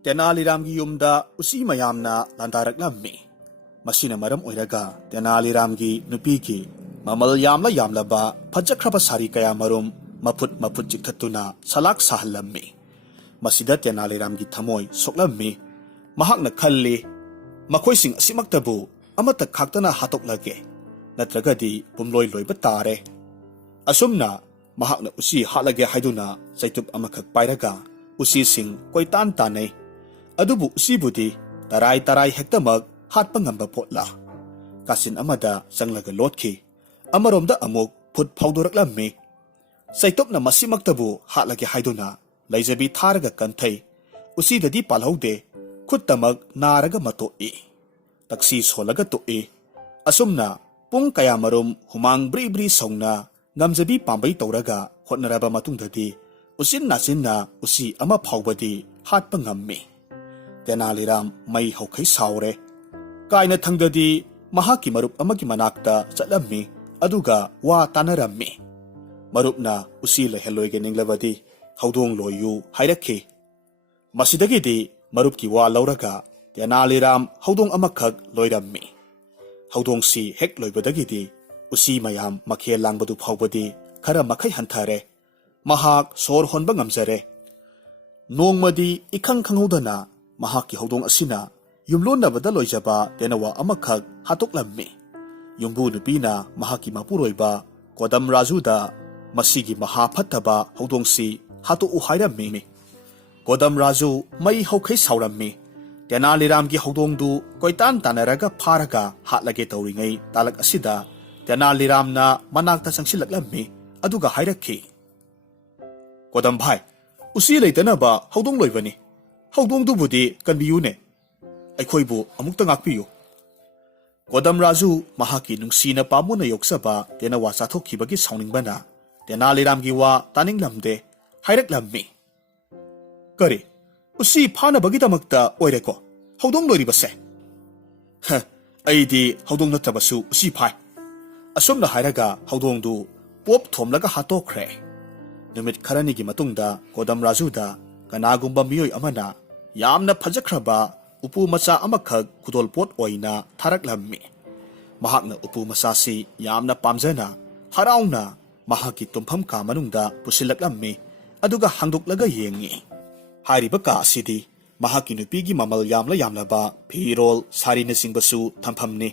ꯇꯦꯅꯥꯂꯤꯔꯥꯝꯒꯤ ꯌꯨꯝꯗ ꯎꯆꯤ ꯃꯌꯥꯝꯅ ꯂꯥꯟꯗꯥꯔꯛꯂꯝꯃꯤ꯫ ꯃꯁꯤꯅ ꯃꯔꯝ ꯑꯣꯏꯔꯒ ꯇꯦꯅꯥꯂꯤꯔꯥꯝꯒꯤ ꯅꯨꯄꯤꯒꯤ ꯃꯃꯜ ꯌꯥꯝꯂꯕ ꯐꯖꯈ꯭ꯔꯕ ꯁꯥꯔꯤ ꯀꯌꯥꯃꯔꯨꯝ ꯃꯐꯨꯠ ꯆꯤꯛꯊꯠꯇꯨꯅ ꯁꯂꯥꯛ ꯁꯥꯍꯜꯂꯝꯃꯤ꯫ ꯃꯁꯤꯗ ꯇꯦꯅꯥꯂꯤꯔꯥꯝꯒꯤ ꯊꯃꯣꯏ ꯁꯣꯛꯂꯝꯃꯤ꯫ ꯃꯍꯥꯛꯅ ꯈꯜꯂꯤ, ꯃꯈꯣꯏꯁꯤꯡ ꯑꯁꯤꯃꯛꯇꯕꯨ ꯑꯃꯠꯇ ꯈꯥꯛꯇꯅ ꯍꯥꯠꯇꯣꯛꯂꯒꯦ, ꯅꯠꯇ꯭ꯔꯒꯗꯤ ꯄꯨꯝꯂꯣꯏ ꯂꯣꯏꯕ ꯇꯥꯔꯦ꯫ ꯑꯁꯨꯝꯅ ꯃꯍꯥꯛꯅ ꯎꯆꯤ ꯍꯥꯠꯂꯒꯦ ꯍꯥꯏꯗꯨꯅ ꯆꯩꯇꯨꯞ ꯑꯃꯈꯛ ꯄꯥꯏꯔꯒ ꯎꯆꯤꯁꯤꯡ ꯀꯣꯏꯇꯥꯟ ꯇꯥꯟꯅꯩ꯫ ꯑꯗꯨꯕꯨ ꯎꯆꯤꯕꯨꯗꯤ ꯇꯔꯥꯏ ꯍꯦꯛꯇꯃꯛ ꯍꯥꯠꯄ ꯉꯝꯕ ꯄꯣꯠꯂ? ꯀꯥꯆꯤꯟ ꯑꯃꯗ ꯆꯪꯂꯒ ꯂꯣꯠꯈꯤ꯫ ꯑꯃꯔꯣꯝꯗ ꯑꯃꯨꯛ ꯐꯨꯠ ꯐꯥꯎꯗꯣꯔꯛꯂꯝꯃꯤ꯫ ꯆꯩꯇꯨꯞꯅ ꯃꯁꯤꯃꯛꯇꯕꯨ ꯍꯥꯠꯂꯒꯦ ꯍꯥꯏꯗꯨꯅ ꯂꯩꯖꯕꯤ ꯊꯥꯔꯒ ꯀꯟꯊꯩ꯫ ꯎꯆꯤꯗꯗꯤ ꯄꯥꯜꯍꯧꯗꯦ꯫ ꯈꯨꯠꯇꯃꯛ ꯅꯥꯔꯒ ꯃꯇꯣꯛꯏ꯫ ꯇꯛꯁꯤ ꯁꯣꯜꯂꯒ ꯇꯣꯛꯏ꯫ ꯑꯁꯨꯝꯅ ꯄꯨꯡ ꯀꯌꯥꯃꯔꯨꯝ ꯍꯨꯃꯥꯡ ꯕ꯭ꯔꯤ ꯁꯧꯅ ꯉꯝꯖꯕꯤ ꯄꯥꯝꯕꯩ ꯇꯧꯔꯒ ꯍꯣꯠꯅꯔꯕ ꯃꯇꯨꯡꯗꯗꯤ ꯎꯆꯤꯟ ꯅꯥꯆꯤꯟꯅ ꯎꯆꯤ ꯑꯃ ꯐꯥꯎꯕꯗꯤ ꯍꯥꯠꯄ ꯉꯝꯃꯤ꯫ ꯇꯦꯅꯥꯂꯤꯔꯥꯝ ꯃꯩ ꯍꯧꯈꯩ ꯁꯥꯎꯔꯦ꯫ ꯀꯥꯏꯅꯊꯪꯗꯗꯤ ꯃꯍꯥꯛꯀꯤ ꯃꯔꯨꯞ ꯑꯃꯒꯤ ꯃꯅꯥꯛꯇ ꯆꯠꯂꯝꯃꯤ ꯑꯗꯨꯒ ꯋꯥ ꯇꯥꯅꯔꯝꯃꯤ꯫ ꯃꯔꯨꯞꯅ ꯎꯆꯤ ꯂꯩꯍꯜꯂꯣꯏꯒꯦ ꯅꯤꯡꯂꯕꯗꯤ ꯍꯧꯗꯣꯡ ꯂꯣꯏꯌꯨ ꯍꯥꯏꯔꯛꯈꯤ꯫ ꯃꯁꯤꯗꯒꯤꯗꯤ ꯃꯔꯨꯞꯀꯤ ꯋꯥ ꯂꯧꯔꯒ ꯇꯦꯅꯥꯂꯤꯔꯥꯝ ꯍꯧꯗꯣꯡ ꯑꯃꯈꯛ ꯂꯣꯏꯔꯝꯃꯤ꯫ ꯍꯧꯗꯣꯡꯁꯤ ꯍꯦꯛ ꯂꯣꯏꯕꯗꯒꯤꯗꯤ ꯎꯆꯤ ꯃꯌꯥꯝ ꯃꯈꯦꯜ ꯂꯥꯡꯕꯗꯨ ꯐꯥꯎꯕꯗꯤ ꯈꯔ ꯃꯈꯩ ꯍꯟꯊꯔꯦ꯫ ꯃꯍꯥꯛ ꯁꯣꯔ ꯍꯣꯟꯕ ꯉꯝꯖꯔꯦ꯫ ꯅꯣꯡꯃꯗꯤ ꯏꯈꯪ ꯈꯪꯍꯧꯗꯅ ꯃꯍꯥꯛꯀꯤ ꯍꯧꯗꯣꯡ ꯑꯁꯤꯅ ꯌꯨꯝꯂꯣꯟꯅꯕꯗ ꯂꯣꯏꯖꯕ ꯇꯦꯅꯋꯥ ꯑꯃꯈꯛ ꯍꯥꯠꯇꯣꯛꯂꯝꯃꯤ꯫ ꯌꯨꯝꯕꯨ ꯅꯨꯄꯤꯅ ꯃꯍꯥꯛꯀꯤ ꯃꯄꯨꯔꯣꯏꯕ ꯀꯣꯗꯝ ꯔꯥꯖꯨꯗ ꯃꯁꯤꯒꯤ ꯃꯍꯥ ꯐꯠꯇꯕ ꯍꯧꯗꯣꯡꯁꯤ ꯍꯥꯠꯇꯣꯛꯎ ꯍꯥꯏꯔꯝꯃꯤ꯫ ꯀꯣꯗꯝ ꯔꯥꯖꯨ ꯃꯩ ꯍꯧꯈꯩ ꯁꯥꯎꯔꯝꯃꯤ꯫ ꯇꯦꯅꯥꯂꯤꯔꯥꯝꯒꯤ ꯍꯧꯗꯣꯡꯗꯨ ꯀꯣꯏꯇꯥꯟ ꯇꯥꯟꯅꯔꯒ ꯐꯥꯔꯒ ꯍꯥꯠꯂꯒꯦ ꯇꯧꯔꯤꯉꯩ ꯇꯥꯂꯛ ꯑꯁꯤꯗ ꯇꯦꯅꯥꯂꯤꯔꯥꯝꯅ ꯃꯅꯥꯛꯇ ꯆꯪꯁꯤꯜꯂꯛꯂꯝꯃꯤ ꯑꯗꯨꯒ ꯍꯥꯏꯔꯛꯈꯤ, ꯀꯣꯗꯝ ꯚꯥꯏ, ꯎꯆꯤ ꯂꯩꯇꯅꯕ ꯍꯧꯗꯣꯡ ꯂꯣꯏꯕꯅꯤ꯫ ꯍꯧꯗꯣꯡꯗꯨꯕꯨꯗꯤ ꯀꯟꯕꯤꯌꯨꯅꯦ꯫ ꯑꯩꯈꯣꯏꯕꯨ ꯑꯃꯨꯛꯇ ꯉꯥꯛꯄꯤꯌꯨ꯫ ꯀꯣꯗꯝ ꯔꯥꯖꯨ ꯃꯍꯥꯛꯀꯤ ꯅꯨꯡꯁꯤꯅ ꯄꯥꯝꯃꯨꯅ ꯌꯣꯛꯆꯕ ꯇꯦꯅꯋꯥ ꯆꯥꯊꯣꯛꯈꯤꯕꯒꯤ ꯁꯥꯎꯅꯤꯡꯕꯅ ꯇꯦꯅꯥꯂꯤꯔꯥꯝꯒꯤ ꯋꯥ ꯇꯥꯅꯤꯡꯂꯝꯗꯦ꯫ ꯍꯥꯏꯔꯛꯂꯝꯃꯤ, ꯀꯔꯤ, ꯎꯆꯤ ꯐꯥꯅꯕꯒꯤꯗꯃꯛꯇ ꯑꯣꯏꯔꯦꯀꯣ ꯍꯧꯗꯣꯡ ꯂꯣꯏꯔꯤꯕꯁꯦ? ꯑꯩꯗꯤ ꯍꯧꯗꯣꯡ ꯅꯠꯇꯕꯁꯨ ꯎꯆꯤ ꯐꯥꯏ꯫ ꯑꯁꯨꯝꯅ ꯍꯥꯏꯔꯒ ꯍꯧꯗꯣꯡꯗꯨ ꯄꯣꯞ ꯊꯣꯝꯂꯒ ꯍꯥꯠꯇꯣꯛꯈ꯭ꯔꯦ꯫ ꯅꯨꯃꯤꯠ ꯈꯔꯅꯤꯒꯤ ꯃꯇꯨꯡꯗ ꯀꯣꯗꯝ ꯔꯥꯖꯨꯗ ꯀꯅꯥꯒꯨꯝꯕ ꯃꯤꯑꯣꯏ ꯑꯃꯅ ꯌꯥꯝꯅ ꯐꯖꯈ꯭ꯔꯕ ꯎꯄꯨ ꯃꯆꯥ ꯑꯃꯈꯛ ꯈꯨꯗꯣꯜꯄꯣꯠ ꯑꯣꯏꯅ ꯊꯥꯔꯛꯂꯝꯃꯤ꯫ ꯃꯍꯥꯛꯅ ꯎꯄꯨ ꯃꯆꯥꯁꯤ ꯌꯥꯝꯅ ꯄꯥꯝꯖꯅ ꯍꯔꯥꯎꯅ ꯃꯍꯥꯛꯀꯤ ꯇꯨꯝꯐꯝ ꯀꯥ ꯃꯅꯨꯡꯗ ꯄꯨꯁꯤꯜꯂꯛꯂꯝꯃꯤ ꯑꯗꯨꯒ ꯍꯥꯡꯗꯣꯛꯂꯒ ꯌꯦꯡꯉꯤ꯫ ꯍꯥꯏꯔꯤꯕ ꯀꯥ ꯑꯁꯤꯗꯤ ꯃꯍꯥꯛꯀꯤ ꯅꯨꯄꯤꯒꯤ ꯃꯃꯜ ꯌꯥꯝꯂꯕ ꯐꯤꯔꯣꯜ ꯁꯥꯔꯤꯅꯆꯤꯡꯕꯁꯨ ꯊꯝꯐꯝꯅꯤ꯫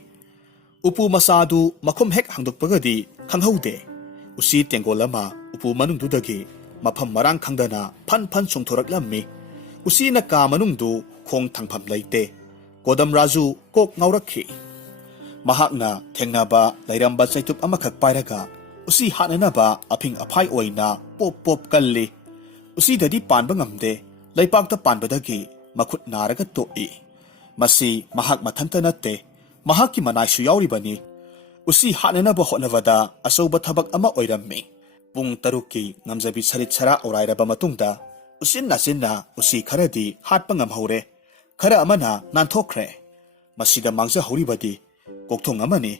ꯎꯄꯨ ꯃꯆꯥꯗꯨ ꯃꯈꯨꯝ ꯍꯦꯛ ꯍꯥꯡꯗꯣꯛꯄꯒꯗꯤ ꯈꯪꯍꯧꯗꯦ ꯎꯆꯤ ꯇꯦꯡꯒꯣꯜ ꯑꯃ ꯎꯄꯨ ꯃꯅꯨꯡꯗꯨꯗꯒꯤ ꯃꯐꯝ ꯃꯔꯥꯡ ꯈꯪꯗꯅ ꯐꯟ ꯆꯣꯡꯊꯣꯔꯛꯂꯝꯃꯤ꯫ ꯎꯆꯤꯅ ꯀꯥ ꯃꯅꯨꯡꯗꯨ ꯈꯣꯡ ꯊꯥꯡꯐꯝ ꯂꯩꯇꯦ꯫ ꯀꯣꯗꯝ ꯔꯥꯖꯨ ꯀꯣꯛ ꯉꯥꯎꯔꯛꯈꯤ꯫ ꯃꯍꯥꯛꯅ ꯊꯦꯡꯅꯕ ꯂꯩꯔꯝꯕ ꯆꯩꯇꯨꯞ ꯑꯃꯈꯛ ꯄꯥꯏꯔꯒ ꯎꯆꯤ ꯍꯥꯠꯅꯅꯕ ꯑꯐꯤꯡ ꯑꯐꯥꯏ ꯑꯣꯏꯅ ꯄꯣꯞ ꯀꯜꯂꯤ꯫ ꯎꯆꯤꯗꯗꯤ ꯄꯥꯟꯕ ꯉꯝꯗꯦ꯫ ꯂꯩꯄꯥꯛꯇ ꯄꯥꯟꯕꯗꯒꯤ ꯃꯈꯨꯠ ꯅꯥꯔꯒ ꯇꯣꯛꯏ꯫ ꯃꯁꯤ ꯃꯍꯥꯛ ꯃꯊꯟꯇ ꯅꯠꯇꯦ, ꯃꯍꯥꯛꯀꯤ ꯃꯅꯥꯏꯁꯨ ꯌꯥꯎꯔꯤꯕꯅꯤ꯫ ꯎꯆꯤ ꯍꯥꯠꯅꯅꯕ ꯍꯣꯠꯅꯕꯗ ꯑꯆꯧꯕ ꯊꯕꯛ ꯑꯃ ꯑꯣꯏꯔꯝꯃꯤ꯫ ꯄꯨꯡ 6ꯀꯤ ꯉꯝꯖꯕꯤ ꯁꯔꯤꯠ ꯁꯔꯥ ꯑꯣꯔꯥꯏꯔꯕ ꯃꯇꯨꯡꯗ ꯎꯆꯤꯟ ꯅꯥꯆꯤꯟꯅ ꯎꯆꯤ ꯈꯔꯗꯤ ꯍꯥꯠꯄ ꯉꯝꯍꯧꯔꯦ꯫ ꯈꯔ ꯑꯃꯅ ꯅꯥꯟꯊꯣꯛꯈ꯭ꯔꯦ꯫ ꯃꯁꯤꯗ ꯃꯥꯡꯖꯍꯧꯔꯤꯕꯗꯤ ꯀꯣꯛꯊꯣꯡ ꯑꯃꯅꯤ꯫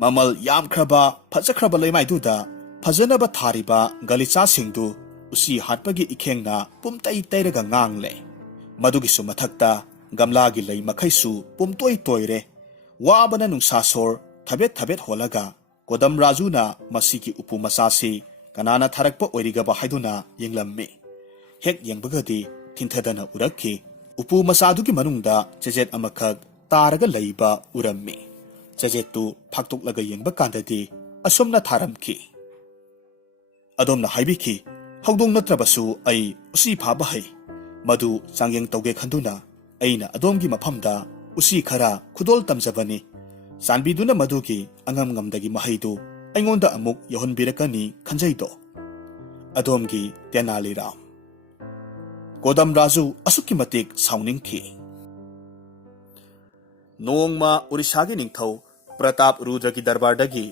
ꯃꯃꯜ ꯌꯥꯝꯈ꯭ꯔꯕ ꯐꯖꯈ꯭ꯔꯕ ꯂꯩꯃꯥꯏꯗꯨꯗ ꯐꯖꯅꯕ ꯊꯥꯔꯤꯕ ꯒꯂꯤꯆꯥꯁꯤꯡꯗꯨ ꯎꯆꯤ ꯍꯥꯠꯄꯒꯤ ꯏꯈꯦꯡꯅ ꯄꯨꯝꯇꯩ ꯇꯩꯔꯒ ꯉꯥꯡꯂꯦ꯫ ꯃꯗꯨꯒꯤꯁꯨ ꯃꯊꯛꯇ ꯒꯝꯂꯥꯒꯤ ꯂꯩ ꯃꯈꯩꯁꯨ ꯄꯨꯝꯇꯣꯏ ꯇꯣꯏꯔꯦ꯫ ꯋꯥꯕꯅ ꯅꯨꯡꯁꯥ ꯁꯣꯔ ꯊꯕꯦꯠ ꯍꯣꯜꯂꯒ ꯀꯣꯗꯝ ꯔꯥꯖꯨꯅ ꯃꯁꯤꯒꯤ ꯎꯄꯨ ꯃꯆꯥꯁꯤ ꯀꯅꯥꯅ ꯊꯥꯔꯛꯄ ꯑꯣꯏꯔꯤꯒꯕ ꯍꯥꯏꯗꯨꯅ ꯌꯦꯡꯂꯝꯃꯤ꯫ ꯍꯦꯛ ꯌꯦꯡꯕꯒꯗꯤ ꯊꯤꯟꯊꯗꯅ ꯎꯔꯛꯈꯤ꯫ ꯎꯄꯨ ꯃꯆꯥꯗꯨꯒꯤ ꯃꯅꯨꯡꯗ ꯆꯦꯖꯦꯠ ꯑꯃꯈꯛ ꯇꯥꯔꯒ ꯂꯩꯕ ꯎꯔꯝꯃꯤ꯫ ꯆꯦꯖꯦꯠꯇꯨ ꯐꯥꯛꯇꯣꯛꯂꯒ ꯌꯦꯡꯕ ꯀꯥꯟꯗꯗꯤ ꯑꯁꯨꯝꯅ ꯊꯥꯔꯝꯈꯤ, ꯑꯗꯣꯝꯅ ꯍꯥꯏꯕꯤꯈꯤ, ꯍꯧꯗꯣꯡ ꯅꯠꯇ꯭ꯔꯕꯁꯨ ꯑꯩ ꯎꯆꯤ ꯐꯥꯕ ꯍꯩ꯫ ꯃꯗꯨ ꯆꯥꯡꯌꯦꯡ ꯇꯧꯒꯦ ꯈꯟꯗꯨꯅ ꯑꯩꯅ ꯑꯗꯣꯝꯒꯤ ꯃꯐꯝꯗ ꯎꯆꯤ ꯈꯔ ꯈꯨꯗꯣꯜ ꯇꯝꯖꯕꯅꯤ꯫ ꯆꯥꯟꯕꯤꯗꯨꯅ ꯃꯗꯨꯒꯤ ꯑꯉꯝꯉꯝꯗꯒꯤ ꯃꯍꯩꯗꯨ ꯑꯩꯉꯣꯟꯗ ꯑꯃꯨꯛ ꯌꯧꯍꯟꯕꯤꯔꯛꯀꯅꯤ ꯈꯟꯖꯩꯗꯣ꯫ ꯑꯗꯣꯝꯒꯤ ꯇꯦꯅꯥꯂꯤꯔꯥꯝ꯫ ꯀꯣꯗꯝ ꯔꯥꯖꯨ ꯑꯁꯨꯛꯀꯤ ꯃꯇꯤꯛ ꯁꯥꯎꯅꯤꯡꯈꯤ꯫ ꯅꯣꯡꯃ ꯎꯔꯤꯁꯥꯒꯤ ꯅꯤꯡꯊꯧ ꯄ꯭ꯔꯇꯥꯞ ꯔꯨꯗ꯭ꯔꯒꯤ ꯗꯔꯕꯥꯔꯗꯒꯤ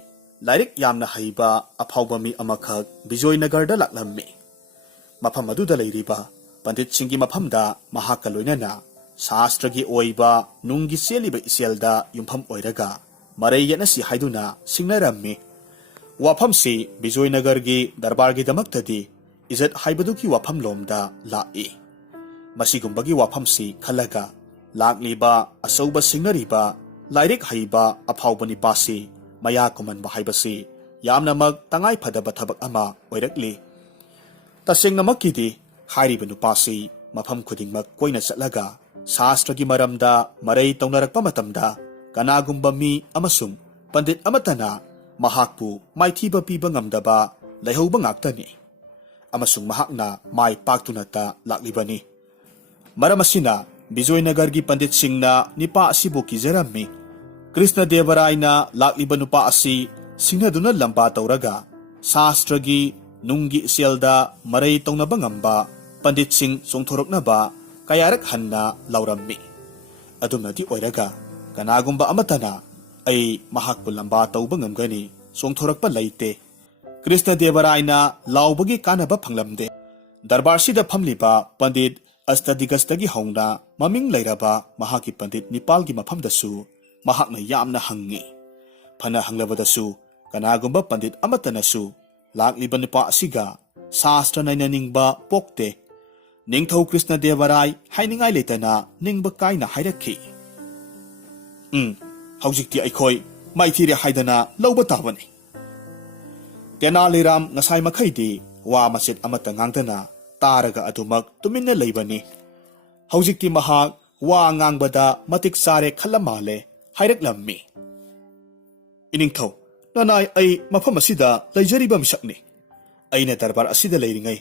ꯂꯥꯏꯔꯤꯛ ꯌꯥꯝꯅ ꯍꯩꯕ ꯑꯐꯥꯎꯕ ꯃꯤ ꯑꯃꯈꯛ ꯕꯤꯖꯣꯏꯅꯒꯔꯗ ꯂꯥꯛꯂꯝꯃꯤ꯫ ꯃꯐꯝ ꯑꯗꯨꯗ ꯂꯩꯔꯤꯕ ꯄꯟꯗꯤꯠꯁꯤꯡꯒꯤ ꯃꯐꯝꯗ ꯃꯍꯥꯛꯀ ꯂꯣꯏꯅꯅ ꯁꯥꯁꯇ꯭ꯔꯒꯤ ꯑꯣꯏꯕ ꯅꯨꯡꯒꯤ ꯆꯦꯜꯂꯤꯕ ꯏꯆꯦꯜꯗ ꯌꯨꯝꯐꯝ ꯑꯣꯏꯔꯒ ꯃꯔꯩ ꯌꯦꯠꯅꯁꯤ ꯍꯥꯏꯗꯨꯅ ꯁꯤꯡꯅꯔꯝꯃꯤ꯫ ꯋꯥꯐꯝꯁꯤ ꯕꯤꯖꯣꯏꯅꯒꯔꯒꯤ ꯗꯔꯕꯥꯔꯒꯤꯗꯃꯛꯇꯗꯤ ꯏꯖꯠ ꯍꯥꯏꯕꯗꯨꯒꯤ ꯋꯥꯐꯝꯂꯣꯝꯗ ꯂꯥꯛꯏ꯫ ꯃꯁꯤꯒꯨꯝꯕꯒꯤ ꯋꯥꯐꯝꯁꯤ ꯈꯜꯂꯒ ꯂꯥꯛꯂꯤꯕ ꯑꯆꯧꯕ ꯁꯤꯡꯅꯔꯤꯕ ꯂꯥꯏꯔꯤꯛ ꯍꯩꯕ ꯑꯐꯥꯎꯕ ꯅꯤꯄꯥꯁꯤ ꯃꯌꯥ ꯀꯨꯝꯍꯟꯕ ꯍꯥꯏꯕꯁꯤ ꯌꯥꯝꯅꯃꯛ ꯇꯉꯥꯏ ꯐꯗꯕ ꯊꯕꯛ ꯑꯃ ꯑꯣꯏꯔꯛꯂꯤ꯫ ꯇꯁꯦꯡꯅꯃꯛꯀꯤꯗꯤ ꯍꯥꯏꯔꯤꯕ ꯅꯨꯄꯥꯁꯤ ꯃꯐꯝ ꯈꯨꯗꯤꯡꯃꯛ ꯀꯣꯏꯅ ꯆꯠꯂꯒ ꯁꯥꯁꯇ꯭ꯔꯒꯤ ꯃꯔꯝꯗ ꯃꯔꯩ ꯇꯧꯅꯔꯛꯄ ꯃꯇꯝꯗ ꯀꯅꯥꯒꯨꯝꯕ ꯃꯤ ꯑꯃꯁꯨꯡ ꯄꯟꯗꯤꯠ ꯑꯃꯠꯇꯅ ꯃꯍꯥꯛꯄꯨ ꯃꯥꯏꯊꯤꯕ ꯄꯤꯕ ꯉꯝꯗꯕ ꯂꯩꯍꯧꯕ ꯉꯥꯛꯇꯅꯤ ꯑꯃꯁꯨꯡ ꯃꯍꯥꯛꯅ ꯃꯥꯏ ꯄꯥꯛꯇꯨꯅꯇ ꯂꯥꯛꯂꯤꯕꯅꯤ꯫ ꯃꯔꯝ ꯑꯁꯤꯅ ꯕꯤꯖꯣꯏꯅꯒꯔꯒꯤ ꯄꯟꯗꯤꯠꯁꯤꯡꯅ ꯅꯤꯄꯥ ꯑꯁꯤꯕꯨ ꯀꯤꯖꯔꯝꯃꯤ꯫ ꯀ꯭ꯔꯤꯁꯅꯗꯦꯕꯔꯥꯏꯅ ꯂꯥꯛꯂꯤꯕ ꯅꯨꯄꯥ ꯑꯁꯤ ꯁꯤꯡꯅꯗꯨꯅ ꯂꯝꯕꯥ ꯇꯧꯔꯒ ꯁꯥꯁꯇ꯭ꯔꯒꯤ ꯅꯨꯡꯒꯤ ꯏꯆꯦꯜꯗ ꯃꯔꯩ ꯇꯧꯅꯕ ꯉꯝꯕ ꯄꯟꯗꯤꯠꯁꯤꯡ ꯆꯣꯡꯊꯣꯔꯛꯅꯕ ꯀꯌꯥꯔꯛ ꯍꯟꯅ ꯂꯥꯎꯔꯝꯃꯤ꯫ ꯑꯗꯨꯝꯅꯗꯤ ꯑꯣꯏꯔꯒ ꯀꯅꯥꯒꯨꯝꯕ ꯑꯃꯠꯇꯅ ꯑꯩ ꯃꯍꯥꯛꯄꯨ ꯂꯝꯕꯥ ꯇꯧꯕ ꯉꯝꯒꯅꯤ ꯆꯣꯡꯊꯣꯔꯛꯄ ꯂꯩꯇꯦ꯫ ꯀ꯭ꯔꯤꯁꯅꯗꯦꯕꯔꯥꯏꯅ ꯂꯥꯎꯕꯒꯤ ꯀꯥꯟꯅꯕ ꯐꯪꯂꯝꯗꯦ꯫ ꯗꯔꯕꯥꯔꯁꯤꯗ ꯐꯝꯂꯤꯕ ꯄꯟꯗꯤꯠ ꯑꯁꯇꯗꯤꯒꯁꯇꯒꯤ ꯍꯧꯅ ꯃꯃꯤꯡ ꯂꯩꯔꯕ ꯃꯍꯥꯛꯀꯤ ꯄꯟꯗꯤꯠ ꯅꯤꯄꯥꯜꯒꯤ ꯃꯐꯝꯗꯁꯨ ꯃꯍꯥꯛꯅ ꯌꯥꯝꯅ ꯍꯪꯉꯤ꯫ ꯐꯅ ꯍꯪꯂꯕꯗꯁꯨ ꯀꯅꯥꯒꯨꯝꯕ ꯄꯟꯗꯤꯠ ꯑꯃꯠꯇꯅꯁꯨ ꯂꯥꯛꯂꯤꯕ ꯅꯨꯄꯥ ꯑꯁꯤꯒ ꯁꯥꯁꯇ꯭ꯔ ꯅꯩꯅꯅꯤꯡꯕ ꯄꯣꯛꯇꯦ꯫ ꯅꯤꯡꯊꯧ ꯀ꯭ꯔꯤꯁꯅꯗꯦꯕꯔꯥꯏ ꯍꯥꯏꯅꯤꯡꯉꯥꯏ ꯂꯩꯇꯅ ꯅꯤꯡꯕ ꯀꯥꯏꯅ ꯍꯥꯏꯔꯛꯈꯤ꯫ ꯍꯧꯖꯤꯛꯇꯤ ꯑꯩꯈꯣꯏ ꯃꯥꯏꯊꯤꯔꯦ ꯍꯥꯏꯗꯅ ꯂꯧꯕ ꯇꯥꯕꯅꯤ꯫ ꯇꯦꯅꯥꯂꯤꯔꯥꯝ ꯉꯁꯥꯏ ꯃꯈꯩꯗꯤ ꯋꯥ ꯃꯆꯦꯠ ꯑꯃꯠꯇ ꯉꯥꯡꯗꯅ ꯇꯥꯔꯒ ꯑꯗꯨꯃꯛ ꯇꯨꯃꯤꯟꯅ ꯂꯩꯕꯅꯤ꯫ ꯍꯧꯖꯤꯛꯇꯤ ꯃꯍꯥꯛ ꯋꯥ ꯉꯥꯡꯕꯗ ꯃꯇꯤꯛ ꯆꯥꯔꯦ ꯈꯜꯂ ꯃꯥꯜꯂꯦ ꯍꯥꯏꯔꯛꯂꯝꯃꯤ꯫ ꯏꯅꯤꯡꯊꯧ, ꯅꯅꯥꯏ ꯑꯩ ꯃꯐꯝ ꯑꯁꯤꯗ ꯂꯩꯖꯔꯤꯕ ꯃꯤꯁꯛꯅꯤ꯫ ꯑꯩꯅ ꯗꯔꯕꯥꯔ ꯑꯁꯤꯗ ꯂꯩꯔꯤꯉꯩ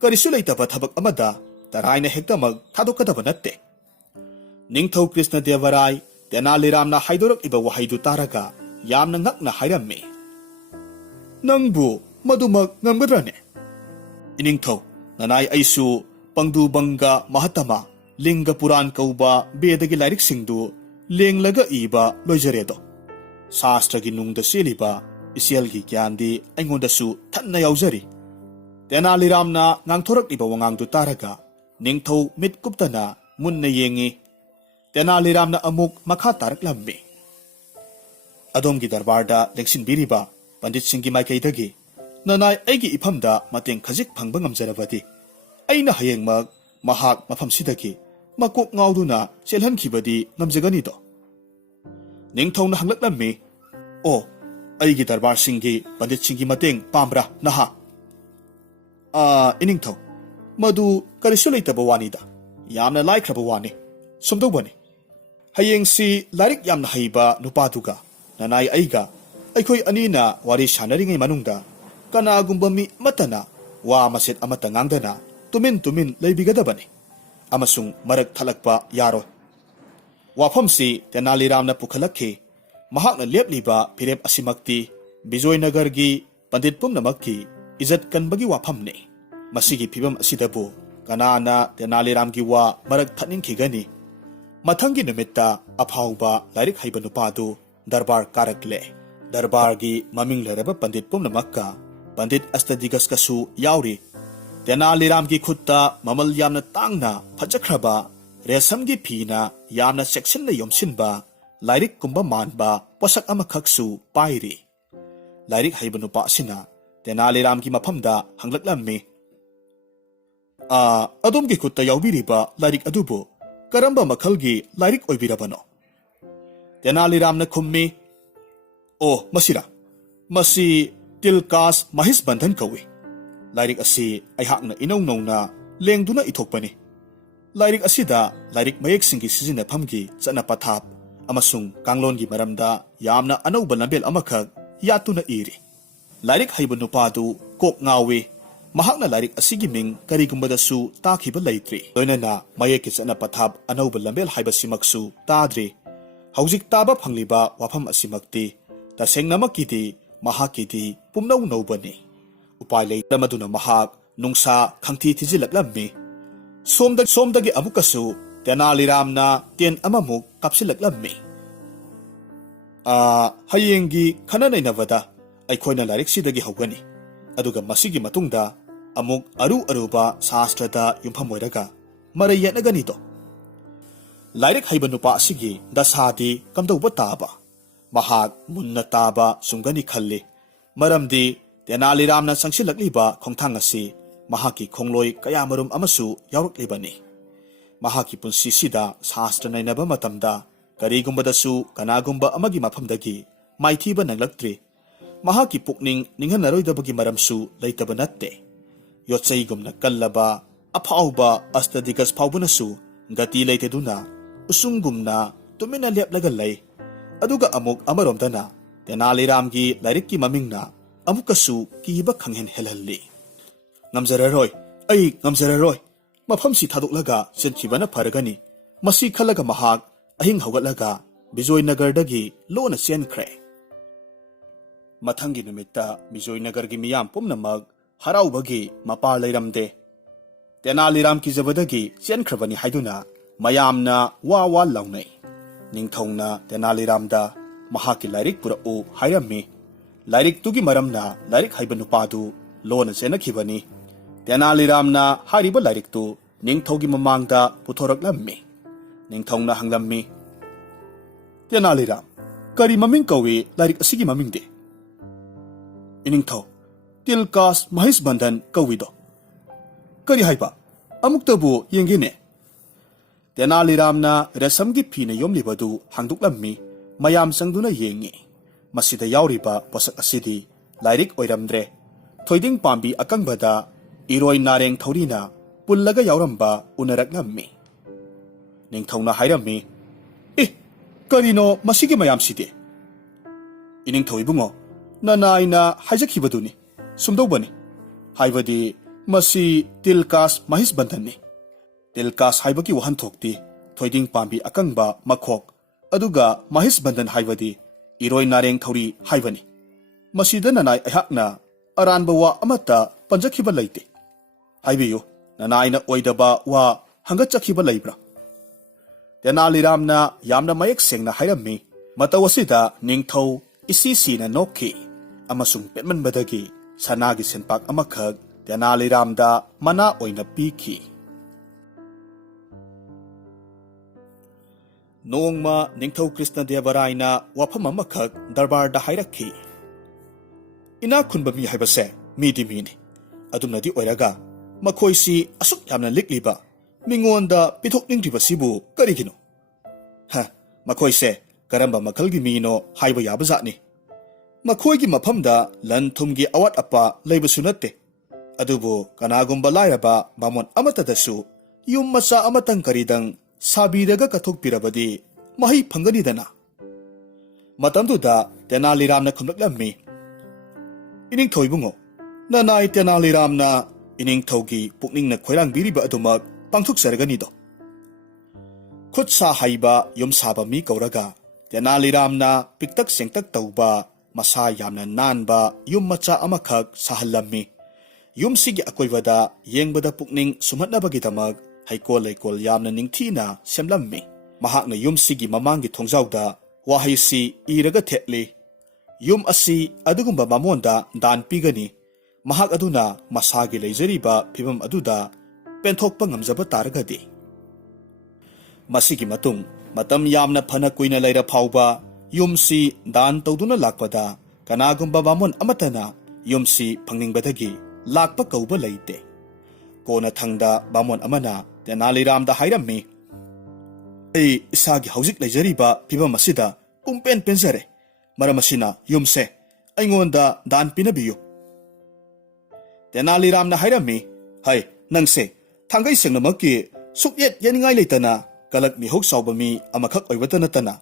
ꯀꯔꯤꯁꯨ ꯂꯩꯇꯕ ꯊꯕꯛ ꯑꯃꯗ ꯇꯔꯥꯏꯅ ꯍꯦꯛꯇꯃꯛ ꯊꯥꯗꯣꯛꯀꯗꯕ ꯅꯠꯇꯦ꯫ ꯅꯤꯡꯊꯧ ꯀ꯭ꯔꯤꯁꯅꯗꯦꯕꯔꯥꯏ ꯇꯦꯅꯥꯂꯤꯔꯥꯝꯅ ꯍꯥꯏꯗꯣꯔꯛꯂꯤꯕ ꯋꯥꯍꯩꯗꯨ ꯇꯥꯔꯒ ꯌꯥꯝꯅ ꯉꯛꯅ ꯍꯥꯏꯔꯝꯃꯤ꯫ ꯅꯪꯕꯨ ꯃꯗꯨꯃꯛ ꯉꯝꯒꯗ꯭ꯔꯅꯦ? ꯏꯅꯤꯡꯊꯧ, ꯅꯅꯥꯏ ꯑꯩꯁꯨ ꯄꯪꯗꯨꯕꯪꯒ ꯃꯍꯇꯃꯥ ꯂꯤꯡꯒ ꯄꯨꯔꯥꯟ ꯀꯧꯕ ꯕꯦꯗꯒꯤ ꯂꯥꯏꯔꯤꯛꯁꯤꯡꯗꯨ ꯂꯦꯡꯂꯒ ꯏꯕ ꯂꯣꯏꯖꯔꯦꯗꯣ꯫ ꯁꯥꯁꯇ꯭ꯔꯒꯤ ꯅꯨꯡꯗ ꯆꯦꯜꯂꯤꯕ ꯏꯆꯦꯜꯒꯤ ꯒ꯭ꯌꯥꯟꯗꯤ ꯑꯩꯉꯣꯟꯗꯁꯨ ꯊꯟꯅ ꯌꯥꯎꯖꯔꯤ꯫ ꯇꯦꯅꯥꯂꯤꯔꯥꯝꯅ ꯉꯥꯡꯊꯣꯔꯛꯂꯤꯕ ꯋꯥꯉꯥꯡꯗꯨ ꯇꯥꯔꯒ ꯅꯤꯡꯊꯧ ꯃꯤꯠ ꯀꯨꯞꯇꯅ ꯃꯨꯟꯅ ꯌꯦꯡꯉꯤ꯫ ꯇꯦꯅꯥꯂꯤꯔꯥꯝꯅ ꯑꯃꯨꯛ ꯃꯈꯥ ꯇꯥꯔꯛꯂꯝꯃꯤ꯫ ꯑꯗꯣꯝꯒꯤ ꯗꯔꯕꯥꯔꯗ ꯂꯦꯡꯁꯤꯟꯕꯤꯔꯤꯕ ꯄꯟꯗꯤꯠꯁꯤꯡꯒꯤ ꯃꯥꯏꯀꯩꯗꯒꯤ ꯅꯅꯥꯏ ꯑꯩꯒꯤ ꯏꯐꯝꯗ ꯃꯇꯦꯡ ꯈꯖꯤꯛ ꯐꯪꯕ ꯉꯝꯖꯔꯕꯗꯤ ꯑꯩꯅ ꯍꯌꯦꯡꯃꯛ ꯃꯍꯥꯛ ꯃꯐꯝꯁꯤꯗꯒꯤ ꯃꯀꯣꯛ ꯉꯥꯎꯗꯨꯅ ꯆꯦꯜꯍꯟꯈꯤꯕꯗꯤ ꯉꯝꯖꯒꯅꯤꯗꯣ꯫ ꯅꯤꯡꯊꯧꯅ ꯍꯪꯂꯛꯂꯝꯃꯤ꯫ ꯑꯣ, ꯑꯩꯒꯤ ꯗꯔꯕꯥꯔꯁꯤꯡꯒꯤ ꯄꯟꯗꯤꯠꯁꯤꯡꯒꯤ ꯃꯇꯦꯡ ꯄꯥꯝꯕ꯭ꯔꯥ ꯅꯍꯥ? ꯏꯅꯤꯡꯊꯧ, ꯃꯗꯨ ꯀꯔꯤꯁꯨ ꯂꯩꯇꯕ ꯋꯥꯅꯤꯗ, ꯌꯥꯝꯅ ꯂꯥꯏꯈ꯭ꯔꯕ ꯋꯥꯅꯤ꯫ ꯁꯨꯝꯗꯧꯕꯅꯤ, ꯍꯌꯦꯡꯁꯤ ꯂꯥꯏꯔꯤꯛ ꯌꯥꯝꯅ ꯍꯩꯕ ꯅꯨꯄꯥꯗꯨꯒ ꯅꯅꯥꯏ ꯑꯩꯒ ꯑꯩꯈꯣꯏ ꯑꯅꯤꯅ ꯋꯥꯔꯤ ꯁꯥꯟꯅꯔꯤꯉꯩ ꯃꯅꯨꯡꯗ ꯀꯅꯥꯒꯨꯝꯕ ꯃꯤ ꯑꯃꯠꯇꯅ ꯋꯥ ꯃꯆꯦꯠ ꯑꯃꯠꯇ ꯉꯥꯡꯗꯅ ꯇꯨꯃꯤꯟ ꯇꯨꯃꯤꯟ ꯂꯩꯕꯤꯒꯗꯕꯅꯤ ꯑꯃꯁꯨꯡ ꯃꯔꯛ ꯊꯠꯂꯛꯄ ꯌꯥꯔꯣꯏ꯫ ꯋꯥꯐꯝꯁꯤ ꯇꯦꯅꯥꯂꯤꯔꯥꯝꯅ ꯄꯨꯈꯠꯂꯛꯈꯤ꯫ ꯃꯍꯥꯛꯅ ꯂꯦꯞꯂꯤꯕ ꯐꯤꯔꯦꯞ ꯑꯁꯤꯃꯛꯇꯤ ꯕꯤꯖꯣꯏꯅꯒꯔꯒꯤ ꯄꯟꯗꯤꯠ ꯄꯨꯝꯅꯃꯛꯀꯤ ꯏꯖꯠ ꯀꯟꯕꯒꯤ ꯋꯥꯐꯝꯅꯤ꯫ ꯃꯁꯤꯒꯤ ꯐꯤꯚꯝ ꯑꯁꯤꯗꯕꯨ ꯀꯅꯥꯅ ꯇꯦꯅꯥꯂꯤꯔꯥꯝꯒꯤ ꯋꯥ ꯃꯔꯛ ꯊꯠꯅꯤꯡꯈꯤꯒꯅꯤ? ꯃꯊꯪꯒꯤ ꯅꯨꯃꯤꯠꯇ ꯑꯐꯥꯎꯕ ꯂꯥꯏꯔꯤꯛ ꯍꯩꯕ ꯅꯨꯄꯥꯗꯨ ꯗꯔꯕꯥꯔ ꯀꯥꯔꯛꯂꯦ꯫ ꯗꯔꯕꯥꯔꯒꯤ ꯃꯃꯤꯡ ꯂꯩꯔꯕ ꯄꯟꯗꯤꯠ ꯄꯨꯝꯅꯃꯛꯀ ꯄꯟꯗꯤꯠ ꯑꯁꯇꯗꯤꯒꯁꯀꯁꯨ ꯌꯥꯎꯔꯤ꯫ ꯇꯦꯅꯥꯂꯤꯔꯥꯝꯒꯤ ꯈꯨꯠꯇ ꯃꯃꯜ ꯌꯥꯝꯅ ꯇꯥꯡꯅ ꯐꯖꯈ꯭ꯔꯕ ꯔꯦꯁꯝꯒꯤ ꯐꯤꯅ ꯌꯥꯝꯅ ꯆꯦꯛꯁꯤꯟꯅ ꯌꯣꯝꯁꯤꯟꯕ ꯂꯥꯏꯔꯤꯛꯀꯨꯝꯕ ꯃꯥꯟꯕ ꯄꯣꯠꯁꯛ ꯑꯃꯈꯛꯁꯨ ꯄꯥꯏꯔꯤ꯫ ꯂꯥꯏꯔꯤꯛ ꯍꯩꯕ ꯅꯨꯄꯥ ꯑꯁꯤꯅ ꯇꯦꯅꯥꯂꯤꯔꯥꯝꯒꯤ ꯃꯐꯝꯗ ꯍꯪꯂꯛꯂꯝꯃꯤ꯫ ꯑꯗꯣꯝꯒꯤ ꯈꯨꯠꯇ ꯌꯥꯎꯕꯤꯔꯤꯕ ꯂꯥꯏꯔꯤꯛ ꯑꯗꯨꯕꯨ ꯀꯔꯝꯕ ꯃꯈꯜꯒꯤ ꯂꯥꯏꯔꯤꯛ ꯑꯣꯏꯕꯤꯔꯕꯅꯣ? ꯇꯦꯅꯥꯂꯤꯔꯥꯝꯅ ꯈꯨꯝꯃꯤ꯫ ꯑꯣ, ꯃꯁꯤꯔꯥ? ꯃꯁꯤ ꯇꯤꯜꯀꯥꯁ ꯃꯍꯤꯁꯕꯟꯙꯟ ꯀꯧꯏ꯫ ꯂꯥꯏꯔꯤꯛ ꯑꯁꯤ ꯑꯩꯍꯥꯛꯅ ꯏꯅꯧ ꯅꯧꯅ ꯂꯦꯡꯗꯨꯅ ꯏꯊꯣꯛꯄꯅꯤ꯫ ꯂꯥꯏꯔꯤꯛ ꯑꯁꯤꯗ ꯂꯥꯏꯔꯤꯛ ꯃꯌꯦꯛꯁꯤꯡꯒꯤ ꯁꯤꯖꯤꯟꯅꯐꯝꯒꯤ ꯆꯠꯅ ꯄꯊꯥꯞ ꯑꯃꯁꯨꯡ ꯀꯥꯡꯂꯣꯟꯒꯤ ꯃꯔꯝꯗ ꯌꯥꯝꯅ ꯑꯅꯧꯕ ꯂꯝꯕꯦꯜ ꯑꯃꯈꯛ ꯌꯥꯠꯇꯨꯅ ꯏꯔꯤ꯫ ꯂꯥꯏꯔꯤꯛ ꯍꯩꯕ ꯅꯨꯄꯥꯗꯨ ꯀꯣꯛ ꯉꯥꯎꯏ꯫ ꯃꯍꯥꯛꯅ ꯂꯥꯏꯔꯤꯛ ꯑꯁꯤꯒꯤ ꯃꯤꯡ ꯀꯔꯤꯒꯨꯝꯕꯗꯁꯨ ꯇꯥꯈꯤꯕ ꯂꯩꯇ꯭ꯔꯤ, ꯂꯣꯏꯅꯅ ꯃꯌꯦꯛꯀꯤ ꯆꯠꯅ ꯄꯊꯥꯞ ꯑꯅꯧꯕ ꯂꯝꯕꯦꯜ ꯍꯥꯏꯕꯁꯤꯃꯛꯁꯨ ꯇꯥꯗ꯭ꯔꯤ꯫ ꯍꯧꯖꯤꯛ ꯇꯥꯕ ꯐꯪꯂꯤꯕ ꯋꯥꯐꯝ ꯑꯁꯤꯃꯛꯇꯤ ꯇꯁꯦꯡꯅꯃꯛꯀꯤꯗꯤ ꯃꯍꯥꯛꯀꯤꯗꯤ ꯄꯨꯝꯅꯧ ꯅꯧꯕꯅꯤ꯫ ꯎꯄꯥꯏ ꯂꯩꯇ ꯃꯗꯨꯅ ꯃꯍꯥꯛ ꯅꯨꯡꯁꯥ ꯈꯪꯊꯤ ꯊꯤꯖꯤꯜꯂꯛꯂꯝꯃꯤ꯫ ꯁꯣꯝꯗꯒꯤ ꯑꯃꯨꯛꯀꯁꯨ ꯇꯦꯅꯥꯂꯤꯔꯥꯝꯅ ꯇꯦꯟ ꯑꯃꯃꯨꯛ ꯀꯥꯞꯁꯤꯜꯂꯛꯂꯝꯃꯤ꯫ ꯍꯌꯦꯡꯒꯤ ꯈꯟꯅ ꯅꯩꯅꯕꯗ ꯑꯩꯈꯣꯏꯅ ꯂꯥꯏꯔꯤꯛꯁꯤꯗꯒꯤ ꯍꯧꯒꯅꯤ, ꯑꯗꯨꯒ ꯃꯁꯤꯒꯤ ꯃꯇꯨꯡꯗ ꯑꯃꯨꯛ ꯑꯔꯨ ꯑꯔꯨꯕ ꯁꯥꯁꯇ꯭ꯔꯗ ꯌꯨꯝꯐꯝ ꯑꯣꯏꯔꯒ ꯃꯔꯩ ꯌꯦꯠꯅꯒꯅꯤꯗꯣ꯫ ꯂꯥꯏꯔꯤꯛ ꯍꯩꯕ ꯅꯨꯄꯥ ꯑꯁꯤꯒꯤ ꯗꯁꯥꯗꯤ ꯀꯝꯗꯧꯕ ꯇꯥꯕ? ꯃꯍꯥꯛ ꯃꯨꯟꯅ ꯇꯥꯕ ꯆꯨꯝꯒꯅꯤ ꯈꯜꯂꯤ, ꯃꯔꯝꯗꯤ ꯇꯦꯅꯥꯂꯤꯔꯥꯝꯅ ꯆꯪꯁꯤꯜꯂꯛꯂꯤꯕ ꯈꯣꯡꯊꯥꯡ ꯑꯁꯤ ꯃꯍꯥꯛꯀꯤ ꯈꯣꯡꯂꯣꯏ ꯀꯌꯥꯃꯔꯨꯝ ꯑꯃꯁꯨ ꯌꯥꯎꯔꯛꯂꯤꯕꯅꯤ꯫ ꯃꯍꯥꯛꯀꯤ ꯄꯨꯟꯁꯤꯁꯤꯗ ꯁꯥꯁꯇ꯭ꯔ ꯅꯩꯅꯕ ꯃꯇꯝꯗ ꯀꯔꯤꯒꯨꯝꯕꯗꯁꯨ ꯀꯅꯥꯒꯨꯝꯕ ꯑꯃꯒꯤ ꯃꯐꯝꯗꯒꯤ ꯃꯥꯏꯊꯤꯕ ꯅꯪꯂꯛꯇ꯭ꯔꯤ꯫ ꯃꯍꯥꯛꯀꯤ ꯄꯨꯛꯅꯤꯡ ꯅꯤꯡꯍꯟꯅꯔꯣꯏꯗꯕꯒꯤ ꯃꯔꯝꯁꯨ ꯂꯩꯇꯕ ꯅꯠꯇꯦ꯫ ꯌꯣꯠꯆꯩꯒꯨꯝꯅ ꯀꯜꯂꯕ ꯑꯐꯥꯎꯕ ꯑꯁꯇꯗꯤꯒꯁ ꯐꯥꯎꯕꯅꯁꯨ ꯒꯇꯤ ꯂꯩꯇꯗꯨꯅ ꯎꯁꯨꯡꯒꯨꯝꯅ ꯇꯨꯃꯤꯟꯅ ꯂꯦꯞꯂꯒ ꯂꯩ꯫ ꯑꯗꯨꯒ ꯑꯃꯨꯛ ꯑꯃꯔꯣꯝꯗꯅ ꯇꯦꯅꯥꯂꯤꯔꯥꯝꯒꯤ ꯂꯥꯏꯔꯤꯛꯀꯤ ꯃꯃꯤꯡꯅ ꯑꯃꯨꯛꯀꯁꯨ ꯀꯤꯕ ꯈꯪꯍꯦꯟ ꯍꯦꯜꯍꯜꯂꯤ꯫ ꯉꯝꯖꯔꯔꯣꯏ, ꯑꯩ ꯉꯝꯖꯔꯔꯣꯏ, ꯃꯐꯝꯁꯤ ꯊꯥꯗꯣꯛꯂꯒ ꯆꯦꯟꯈꯤꯕꯅ ꯐꯔꯒꯅꯤ꯫ ꯃꯁꯤ ꯈꯜꯂꯒ ꯃꯍꯥꯛ ꯑꯍꯤꯡ ꯍꯧꯒꯠꯂꯒ ꯕꯤꯖꯣꯏꯅꯒꯔꯗꯒꯤ ꯂꯣꯟꯅ ꯆꯦꯟꯈ꯭ꯔꯦ꯫ ꯃꯊꯪꯒꯤ ꯅꯨꯃꯤꯠꯇ ꯕꯤꯖꯣꯏꯅꯒꯔꯒꯤ ꯃꯤꯌꯥꯝ ꯄꯨꯝꯅꯃꯛ ꯍꯔꯥꯎꯕꯒꯤ ꯃꯄꯥ ꯂꯩꯔꯝꯗꯦ꯫ ꯇꯦꯅꯥꯂꯤꯔꯥꯝ ꯀꯤꯖꯕꯗꯒꯤ ꯆꯦꯟꯈ꯭ꯔꯕꯅꯤ ꯍꯥꯏꯗꯨꯅ ꯃꯌꯥꯝꯅ ꯋꯥ ꯋꯥ ꯂꯥꯎꯅꯩ꯫ ꯅꯤꯡꯊꯧꯅ ꯇꯦꯅꯥꯂꯤꯔꯥꯝꯗ ꯃꯍꯥꯛꯀꯤ ꯂꯥꯏꯔꯤꯛ ꯄꯨꯔꯛꯎ ꯍꯥꯏꯔꯝꯃꯤ꯫ ꯂꯥꯏꯔꯤꯛꯇꯨꯒꯤ ꯃꯔꯝꯅ ꯂꯥꯏꯔꯤꯛ ꯍꯩꯕ ꯅꯨꯄꯥꯗꯨ ꯂꯣꯟꯅ ꯆꯦꯟꯅꯈꯤꯕꯅꯤ꯫ ꯇꯦꯅꯥꯂꯤꯔꯥꯝꯅ ꯍꯥꯏꯔꯤꯕ ꯂꯥꯏꯔꯤꯛꯇꯨ ꯅꯤꯡꯊꯧꯒꯤ ꯃꯃꯥꯡꯗ ꯄꯨꯊꯣꯔꯛꯂꯝꯃꯤ꯫ ꯅꯤꯡꯊꯧꯅ ꯍꯪꯂꯝꯃꯤ, ꯇꯦꯅꯥꯂꯤꯔꯥꯝ, ꯀꯔꯤ ꯃꯃꯤꯡ ꯀꯧꯏ ꯂꯥꯏꯔꯤꯛ ꯑꯁꯤꯒꯤ ꯃꯃꯤꯡꯗꯤ? ꯏꯅꯤꯡꯊꯧ, ꯇꯤꯜꯀꯥꯁ ꯃꯍꯤꯁꯕꯟꯙꯟ ꯀꯧꯏꯗꯣ꯫ ꯀꯔꯤ ꯍꯥꯏꯕ? ꯑꯃꯨꯛꯇꯕꯨ ꯌꯦꯡꯒꯦꯅꯦ꯫ ꯇꯦꯅꯥꯂꯤꯔꯥꯝꯅ ꯔꯦꯁꯝꯒꯤ ꯐꯤꯅ ꯌꯣꯝꯂꯤꯕꯗꯨ ꯍꯥꯡꯗꯣꯛꯂꯝꯃꯤ꯫ ꯃꯌꯥꯝ ꯆꯪꯗꯨꯅ ꯌꯦꯡꯉꯤ꯫ ꯃꯁꯤꯗ ꯌꯥꯎꯔꯤꯕ ꯄꯣꯠꯁꯛ ꯑꯁꯤꯗꯤ ꯂꯥꯏꯔꯤꯛ ꯑꯣꯏꯔꯝꯗ꯭ꯔꯦ꯫ ꯊꯣꯏꯗꯤꯡ ꯄꯥꯝꯕꯤ ꯑꯀꯪꯕꯗ ꯏꯔꯣꯏ ꯅꯥꯔꯦꯡ ꯊꯧꯔꯤꯅ ꯄꯨꯜꯂꯒ ꯌꯥꯎꯔꯝꯕ ꯎꯅꯔꯛꯂꯝꯃꯤ꯫ ꯅꯤꯡꯊꯧꯅ ꯍꯥꯏꯔꯝꯃꯤ, ꯀꯔꯤꯅꯣ ꯃꯁꯤꯒꯤ ꯃꯌꯥꯝꯁꯤꯗꯤ? ꯏꯅꯤꯡꯊꯧ ꯏꯕꯨꯡꯉꯣ, ꯅꯅꯥꯏꯅ ꯍꯥꯏꯖꯈꯤꯕꯗꯨꯅꯤ, ꯁꯨꯝꯗꯧꯕꯅꯤ꯫ ꯍꯥꯏꯕꯗꯤ ꯃꯁꯤ ꯇꯤꯜꯀꯥꯁ ꯃꯍꯤꯁꯕꯟꯙꯟꯅꯤ꯫ ꯇꯤꯜꯀꯥꯁ ꯍꯥꯏꯕꯒꯤ ꯋꯥꯍꯟꯊꯣꯛꯇꯤ ꯊꯣꯏꯗꯤꯡ ꯄꯥꯝꯕꯤ ꯑꯀꯪꯕ ꯃꯈꯣꯛ, ꯑꯗꯨꯒ ꯃꯍꯤꯁꯕꯟꯙꯟ ꯍꯥꯏꯕꯗꯤ ꯏꯔꯣꯏ ꯅꯥꯔꯦꯡ ꯊꯧꯔꯤ ꯍꯥꯏꯕꯅꯤ꯫ ꯃꯁꯤꯗ ꯅꯅꯥꯏ ꯑꯩꯍꯥꯛꯅ ꯑꯔꯥꯟꯕ ꯋꯥ ꯑꯃꯠꯇ ꯄꯟꯖꯈꯤꯕ ꯂꯩꯇꯦ꯫ ꯍꯥꯏꯕꯤꯌꯨ, ꯅꯅꯥꯏꯅ ꯑꯣꯏꯗꯕ ꯋꯥ ꯍꯪꯒꯠꯆꯈꯤꯕ ꯂꯩꯕ꯭ꯔꯥ? ꯇꯦꯅꯥꯂꯤꯔꯥꯝꯅ ꯌꯥꯝꯅ ꯃꯌꯦꯛ ꯁꯦꯡꯅ ꯍꯥꯏꯔꯝꯃꯤ꯫ ꯃꯇꯧ ꯑꯁꯤꯗ ꯅꯤꯡꯊꯧ ꯏꯁꯤꯁꯤꯅ ꯅꯣꯛꯈꯤ ꯑꯃꯁꯨꯡ ꯄꯦꯠꯃꯟꯕꯗꯒꯤ ꯁꯅꯥꯒꯤ ꯁꯦꯟꯄꯥꯛ ꯑꯃꯈꯛ ꯇꯦꯅꯥꯂꯤꯔꯥꯝꯗ ꯃꯅꯥ ꯑꯣꯏꯅ ꯄꯤꯈꯤ꯫ ꯅꯣꯡꯃ ꯅꯤꯡꯊꯧ ꯀ꯭ꯔꯤꯁꯅꯗꯦꯕꯔꯥꯏꯅ ꯋꯥꯐꯝ ꯑꯃꯈꯛ ꯗꯔꯕꯥꯔꯗ ꯍꯥꯏꯔꯛꯈꯤ꯫ ꯏꯅꯥꯛ ꯈꯨꯟꯕ ꯃꯤ ꯍꯥꯏꯕꯁꯦ ꯃꯤꯗꯤ ꯃꯤꯅꯤ꯫ ꯑꯗꯨꯝꯅꯗꯤ ꯑꯣꯏꯔꯒ ꯃꯈꯣꯏꯁꯤ ꯑꯁꯨꯛ ꯌꯥꯝꯅ ꯂꯤꯛꯂꯤꯕ, ꯃꯤꯉꯣꯟꯗ ꯄꯤꯊꯣꯛꯅꯤꯡꯗ꯭ꯔꯤꯕꯁꯤꯕꯨ ꯀꯔꯤꯒꯤꯅꯣ? ꯃꯈꯣꯏꯁꯦ ꯀꯔꯝꯕ ꯃꯈꯜꯒꯤ ꯃꯤꯅꯣ ꯍꯥꯏꯕ ꯌꯥꯕꯖꯥꯠꯅꯤ꯫ ꯃꯈꯣꯏꯒꯤ ꯃꯐꯝꯗ ꯂꯟ ꯊꯨꯝꯒꯤ ꯑꯋꯥꯠ ꯑꯄꯥ ꯂꯩꯕꯁꯨ ꯅꯠꯇꯦ꯫ ꯑꯗꯨꯕꯨ ꯀꯅꯥꯒꯨꯝꯕ ꯂꯥꯏꯔꯕ ꯕꯥꯃꯣꯟ ꯑꯃꯠꯇꯗꯁꯨ ꯌꯨꯝ ꯃꯆꯥ ꯑꯃꯇꯪ ꯀꯔꯤꯗꯪ ꯁꯥꯕꯤꯔꯒ ꯀꯠꯊꯣꯛꯄꯤꯔꯕꯗꯤ ꯃꯍꯩ ꯐꯪꯒꯅꯤꯗꯅ꯫ ꯃꯇꯝꯗꯨꯗ ꯇꯦꯅꯥꯂꯤꯔꯥꯝꯅ ꯈꯨꯝꯂꯛꯂꯝꯃꯤ, ꯏꯅꯤꯡꯊꯧ ꯏꯕꯨꯡꯉꯣ, ꯅꯅꯥꯏ ꯇꯦꯅꯥꯂꯤꯔꯥꯝꯅ ꯏꯅꯤꯡꯊꯧꯒꯤ ꯄꯨꯛꯅꯤꯡꯅ ꯈꯣꯏꯔꯥꯡꯕꯤꯔꯤꯕ ꯑꯗꯨꯃꯛ ꯄꯥꯡꯊꯣꯛꯆꯔꯒꯅꯤꯗꯣ꯫ ꯈꯨꯠ ꯁꯥ ꯍꯩꯕ ꯌꯨꯝꯁꯥꯕ ꯃꯤ ꯀꯧꯔꯒ ꯇꯦꯅꯥꯂꯤꯔꯥꯝꯅ ꯄꯤꯛꯇꯛ ꯆꯦꯡꯇꯛ ꯇꯧꯕ, ꯃꯁꯥ ꯌꯥꯝꯅ ꯅꯥꯟꯕ ꯌꯨꯝ ꯃꯆꯥ ꯑꯃꯈꯛ ꯁꯥꯍꯜꯂꯝꯃꯤ꯫ ꯌꯨꯝꯁꯤꯒꯤ ꯑꯀꯣꯏꯕꯗ ꯌꯦꯡꯕꯗ ꯄꯨꯛꯅꯤꯡ ꯁꯨꯝꯍꯠꯅꯕꯒꯤꯗꯃꯛ ꯍꯩꯀꯣꯜ ꯂꯩꯀꯣꯜ ꯌꯥꯝꯅ ꯅꯤꯡꯊꯤꯅ ꯁꯦꯝꯂꯝꯃꯤ꯫ ꯃꯍꯥꯛꯅ ꯌꯨꯝꯁꯤꯒꯤ ꯃꯃꯥꯡꯒꯤ ꯊꯣꯡꯖꯥꯎꯗ ꯋꯥꯍꯩꯁꯤ ꯏꯔꯒ ꯊꯦꯠꯂꯤ, ꯌꯨꯝ ꯑꯁꯤ ꯑꯗꯨꯒꯨꯝꯕ ꯕꯥꯃꯣꯟꯗ ꯗꯥꯟ ꯄꯤꯒꯅꯤ꯫ ꯃꯍꯥꯛ ꯑꯗꯨꯅ ꯃꯁꯥꯒꯤ ꯂꯩꯖꯔꯤꯕ ꯐꯤꯚꯝ ꯑꯗꯨꯗ ꯄꯦꯟꯊꯣꯛꯄ ꯉꯝꯖꯕ ꯇꯥꯔꯒꯗꯤ꯫ ꯃꯁꯤꯒꯤ ꯃꯇꯨꯡ ꯃꯇꯝ ꯌꯥꯝꯅ ꯐꯅ ꯀꯨꯏꯅ ꯂꯩꯔ ꯐꯥꯎꯕ ꯌꯨꯝꯁꯤ ꯗꯥꯟ ꯇꯧꯗꯨꯅ ꯂꯥꯛꯄꯗ ꯀꯅꯥꯒꯨꯝꯕ ꯕꯥꯃꯣꯟ ꯑꯃꯠꯇꯅ ꯌꯨꯝꯁꯤ ꯐꯪꯅꯤꯡꯕꯗꯒꯤ ꯂꯥꯛꯄ ꯀꯧꯕ ꯂꯩꯇꯦ꯫ ꯀꯣꯟꯅꯊꯪꯗ ꯕꯥꯃꯣꯟ ꯑꯃꯅ ꯇꯦꯅꯥꯂꯤꯔꯥꯝꯗ ꯍꯥꯏꯔꯝꯃꯤ, ꯑꯩ ꯏꯁꯥꯒꯤ ꯍꯧꯖꯤꯛ ꯂꯩꯖꯔꯤꯕ ꯐꯤꯚꯝ ꯑꯁꯤꯗ ꯄꯨꯡꯄꯦꯟ ꯄꯦꯟꯖꯔꯦ꯫ ꯃꯔꯝ ꯑꯁꯤꯅ ꯌꯨꯝꯁꯦ ꯑꯩꯉꯣꯟꯗ ꯗꯥꯟ ꯄꯤꯅꯕꯤꯌꯨ꯫ ꯇꯦꯅꯥꯂꯤꯔꯥꯝꯅ ꯍꯥꯏꯔꯝꯃꯤ, ꯅꯪꯁꯦ ꯊꯥꯡꯒꯩ ꯁꯦꯡꯅꯃꯛꯀꯤ ꯁꯨꯛꯌꯦꯠ ꯌꯦꯠꯅꯤꯡꯉꯥꯏ ꯂꯩꯇꯅ ꯀꯂꯛ ꯃꯤꯍꯧ ꯆꯥꯎꯕ ꯃꯤ ꯑꯃꯈꯛ ꯑꯣꯏꯕꯇ ꯅꯠꯇꯅ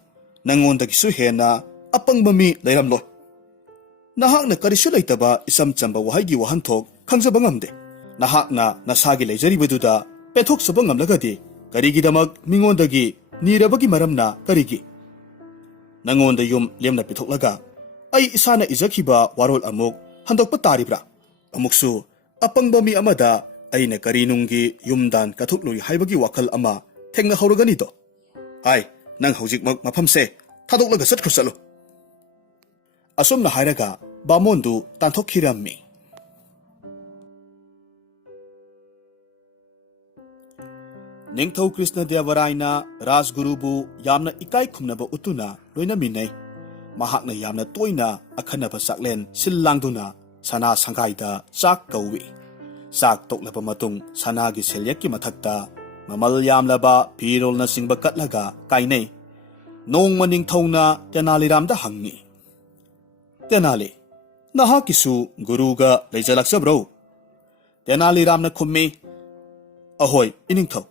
ꯅꯪꯉꯣꯟꯗꯒꯤꯁꯨ ꯍꯦꯟꯅ ꯑꯄꯪꯕ ꯃꯤ ꯂꯩꯔꯝꯂꯣꯏ꯫ ꯅꯍꯥꯛꯅ ꯀꯔꯤꯁꯨ ꯂꯩꯇꯕ ꯏꯆꯝ ꯆꯝꯕ ꯋꯥꯍꯩꯒꯤ ꯋꯥꯍꯟꯊꯣꯛ ꯈꯪꯖꯕ ꯉꯝꯗꯦ꯫ ꯅꯍꯥꯛꯅ ꯅꯁꯥꯒꯤ ꯂꯩꯖꯔꯤꯕꯗꯨꯗ ꯄꯦꯟꯊꯣꯛꯆꯕ ꯉꯝꯂꯒꯗꯤ ꯀꯔꯤꯒꯤꯗꯃꯛ ꯃꯤꯉꯣꯟꯗꯒꯤ ꯅꯤꯔꯕꯒꯤ ꯃꯔꯝꯅ ꯀꯔꯤꯒꯤ? ꯅꯪꯉꯣꯟꯗ ꯌꯨꯝ ꯂꯦꯝꯅ ꯄꯤꯊꯣꯛꯂꯒ ꯑꯩ ꯏꯁꯥꯅ ꯏꯖꯈꯤꯕ ꯋꯥꯔꯣꯜ ꯑꯃꯨꯛ ꯍꯟꯗꯣꯛꯄ ꯇꯥꯔꯤꯕ꯭ꯔꯥ? ꯑꯃꯨꯛꯁꯨ ꯑꯄꯪꯕ ꯃꯤ ꯑꯃꯗ ꯑꯩꯅ ꯀꯔꯤꯅꯨꯡꯒꯤ ꯌꯨꯝꯗꯥꯟ ꯀꯠꯊꯣꯛꯂꯨꯏ ꯍꯥꯏꯕꯒꯤ ꯋꯥꯈꯜ ꯑꯃ ꯊꯦꯡꯅꯍꯧꯔꯒꯅꯤꯗꯣ꯫ ꯅꯪ ꯍꯧꯖꯤꯛꯃꯛ ꯃꯐꯝꯁꯦ ꯊꯥꯗꯣꯛꯂꯒ ꯆꯠꯂꯨ꯫ ꯑꯁꯨꯝꯅ ꯍꯥꯏꯔꯒ ꯕꯥꯃꯣꯟꯗꯨ ꯇꯥꯟꯊꯣꯛꯈꯤꯔꯝꯃꯤ꯫ ꯅꯤꯡꯊꯧ ꯀ꯭ꯔꯤꯁꯅꯗꯦꯕꯔꯥꯏꯅ ꯔꯥꯖꯒꯨꯔꯨꯕꯨ ꯌꯥꯝꯅ ꯏꯀꯥꯏ ꯈꯨꯝꯅꯕ ꯎꯠꯇꯨꯅ ꯂꯣꯏꯅꯃꯤꯟꯅꯩ꯫ ꯃꯍꯥꯛꯅ ꯌꯥꯝꯅ ꯇꯣꯏꯅ ꯑꯈꯟꯅꯕ ꯆꯥꯛꯂꯦꯟ ꯁꯤꯜ ꯂꯥꯡꯗꯨꯅ ꯁꯅꯥ ꯁꯪꯒꯥꯏꯗ ꯆꯥꯛ ꯀꯧꯏ꯫ ꯆꯥꯛ ꯇꯣꯛꯂꯕ ꯃꯇꯨꯡ ꯁꯅꯥꯒꯤ ꯁꯦꯜꯌꯦꯛꯀꯤ ꯃꯊꯛꯇ Mamal yamlaba pirol na singba katlaga kainay. Noong maningthawna Tenaliramda hangni. Tenali, nahakisu guruga leizalaksabro. Tenaliram na khummi. Ahoy, iningthaw.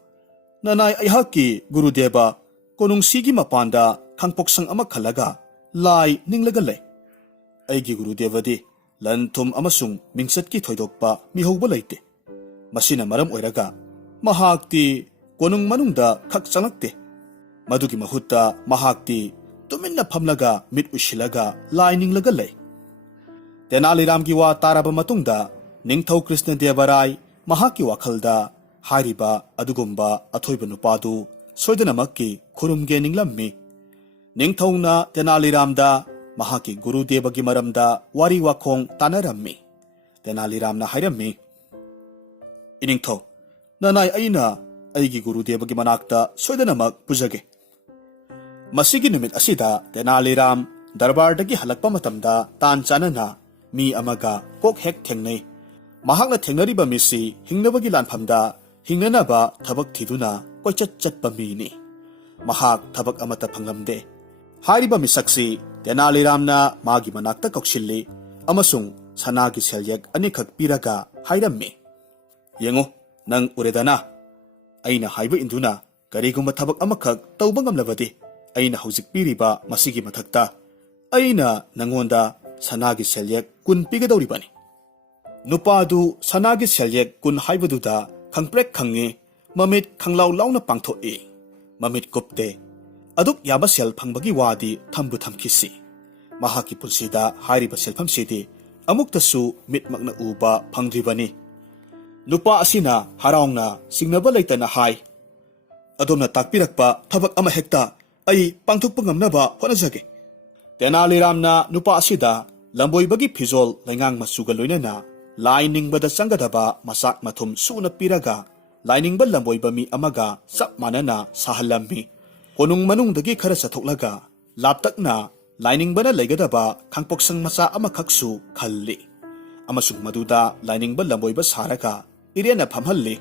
Nanay ayhaki Gurudeva konung sigi mapanda khangpoksang ama khalaga lai ninglagalay. Aigi Gurudevadi lanthum amasung mingsatki thoidokpa mihauba laite. Masina maram oiraga mahakti konung manungda khak changakte. Madugi mahutta mahakti tuminna phamlaga mit ushilaga lai ninglagalay. Tenaliramgi wa taraba matungda Ningthau Krishna Devarai mahaki wakhalda Hariba adugumba athoiba nupadu soidanamakki khurumge ninglammi. Ningthauna Tenaliramda mahaki Gurudevagi maramda wari wakhong tanarammi. Tenaliramna hairammi. Iningthau, nanay aina aigi Gurudevagi manakta soidanamak pujage. Masigi numit asida Tenaliram darbardagi halakpa matamda tan chanana mi amaga kok hek thengnay. Mahakna thengnariba misi hingnabagi lanphamda hingnanaba thabak thiduna koichat chatpa mini. Mahak thabak amata phanglamde. Hariba misaksi Tenaliramna magi manakta kokshilli amasung sanagi selyek anikhak piraga hairammi. Yengo nang uredana. Aina haiba induna karigumba thabak amakhak tawba ngamlabadi aina hauzik piriba masigi mathakta. Aina nangonda sanagi selyek kun pigadawribani. Nupadu sanagi selyek kun haibaduda khangprek khangi mamit khanglaw launa pangthoe mamit kopte aduk yaba sel phangbagi wadi thambu thamkisi mahaki pulsida hariba selpham sidi amuktasu mitmakna uba phangdribani nupa asina haraungna singnaba leitana hai adomna takpirakpa thabak ama hekta ai pangthokpa ngamnaba honajage Tenaliramna nupa asida lamboibagi phizol lengang masuga loinana Lining bada sangadaba masak mathum suna piraga lining ba lamboy ba mi amaga sap manana sahalammi konung manung dagi khara sathoklaga laptakna lining bana legadaba khangpoksang masa amakhaksu khalli amasung maduda lining ba lamboy ba saraka irena phamhalli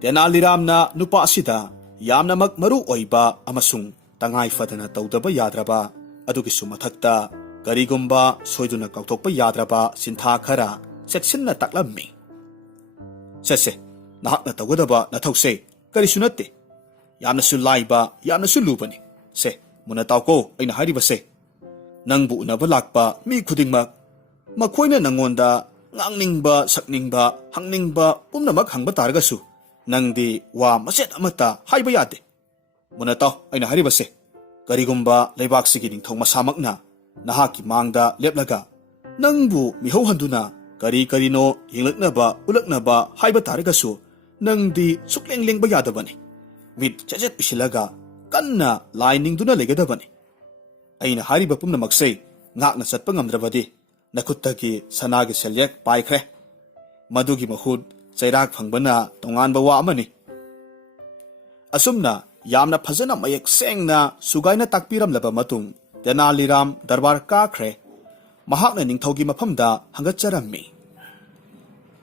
Tenaliramna nupa asida yamna mak maru oiba amasung tangai fadana tawdaba yadraba adugi sumathakta karigumba soiduna kauthokpa yadraba sintha khara Seksinna taklammi. Sese, nahakna tawgadaba nathawse, karisu natte. Yamnasu laiba, yamnasu lubani. Se, muna tawko ay nahariba se. Nangbu unaba lakpa, mi khudingmak. Makhoyna nangonda, ngangningba, sakningba, hangningba, pumnamak hangba taragasu. Nangdi wa maset amata haiba yate. Muna taw ay nahariba se. Karigumba laibaksigi ningthong masamakna, nahaki mangda leplaga. Nangbu mihaw handuna, Kari karino hinglaknaba ulaknaba haiba taragasu nangdi suklenglengbba yadabani mit chachet pisilaga kanna lining duna legadabani aina hariba pumnamaksei ngakna chatpa ngamdrabadi nakuttagi sanagi selyek paikhre madugi mahut chairak phangbana tonganba wa amani asumna yamna phajana mayek sengna sugaina takpiramlaba matung Tenaliram darbar kakhre mahakna ningthawgi mafamda hangatcharammi.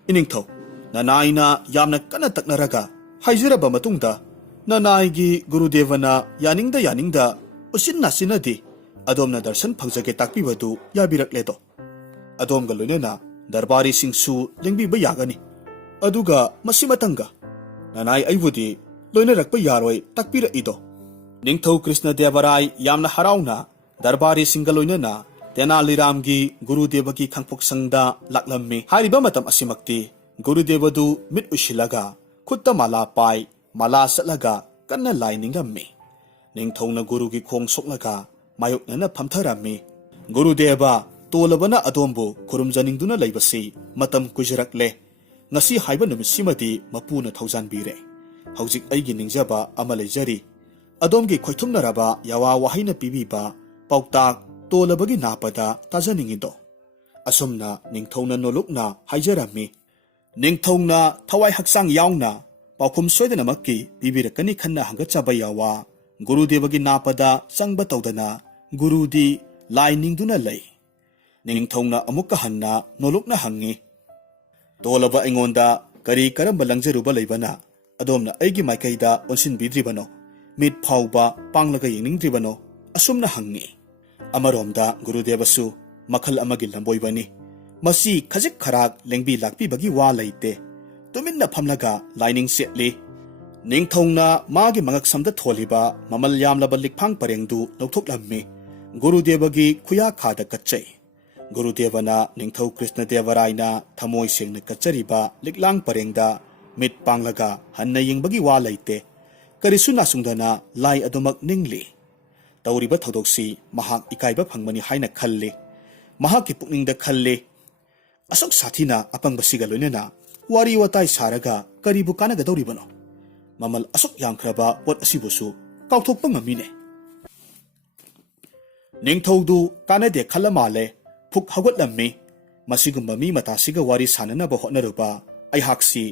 Iningthaw, nanayna yamna kana taknaraga haiziraba matungda nanaygi Gurudevana yaningda usinna sinadi adomna darshan phangjage takpibadu yabirakledo. Adomga loinena darbari singsu lengbiba yagani. Aduga masimatanga nanay aybudi loinarakpa yaroi takpira ido. Ningthaw Krishna Devarai yamna harauna darbari singa loinena Tenaliramgi Gurudevagi khangpoksangda laklammi hariba matam asimakti Gurudevadu mit ushilaga khutta mala pai mala satlaga kanna lainingammi ningthongna gurugi khong soklaga mayoknana phamtharammi Gurudeva tolabana adombu khurumjaningduna leibasi matam kujirakle ngasi haiba numisimadi mapuna thaujanbire haujik aigi ningjaba ama leijari adomgi khoithumnaraba yawa wahaina pibiba pautak tolabagi napada tajaningido asumna ningthongna nolokna haijarami ningthongna thawai haksang yaungna paukhum soidanamakki bibirakani khanna hangachaba yawa Gurudevagi napada changba tawdana Gurudi lainingduna lei ningthongna amukka hanna nolokna hangi tolaba aingonda kari karamba langjaruba leibana adom na aigi maikaida onsin bidribano mit phauba panglaga yengingdribano asumna hangni amaromda Gurudeva su makhal amagi lamboibani masi khajik kharak lengbi lakpi bagi wa laite tuminna phamlaga lining setli ningthongna magi mangak samda tholiba mamal yamlaba likphang parengdu lauthoklammi Gurudevagi khuya khada kachai Gurudevana ningthau Krishna Devaraina thamoi sengna kachariba liklang parengda mit panglaga hanna yingbagi wa laite karisu nasungdana lai adumak ningli tawriba thodoksi mahak ikaiba phangmani haina khalle mahaki pukningda khalle asok sathina apangbasiga loinena wari watai saraga karibu kanaga dawribano mamal asok yangkraba pot asibusu kauthokpa ngamine ningthaudu kanade khalamale phuk hagotlammi masigumba mi matasiga wari sananaba hotnaruba aihaksi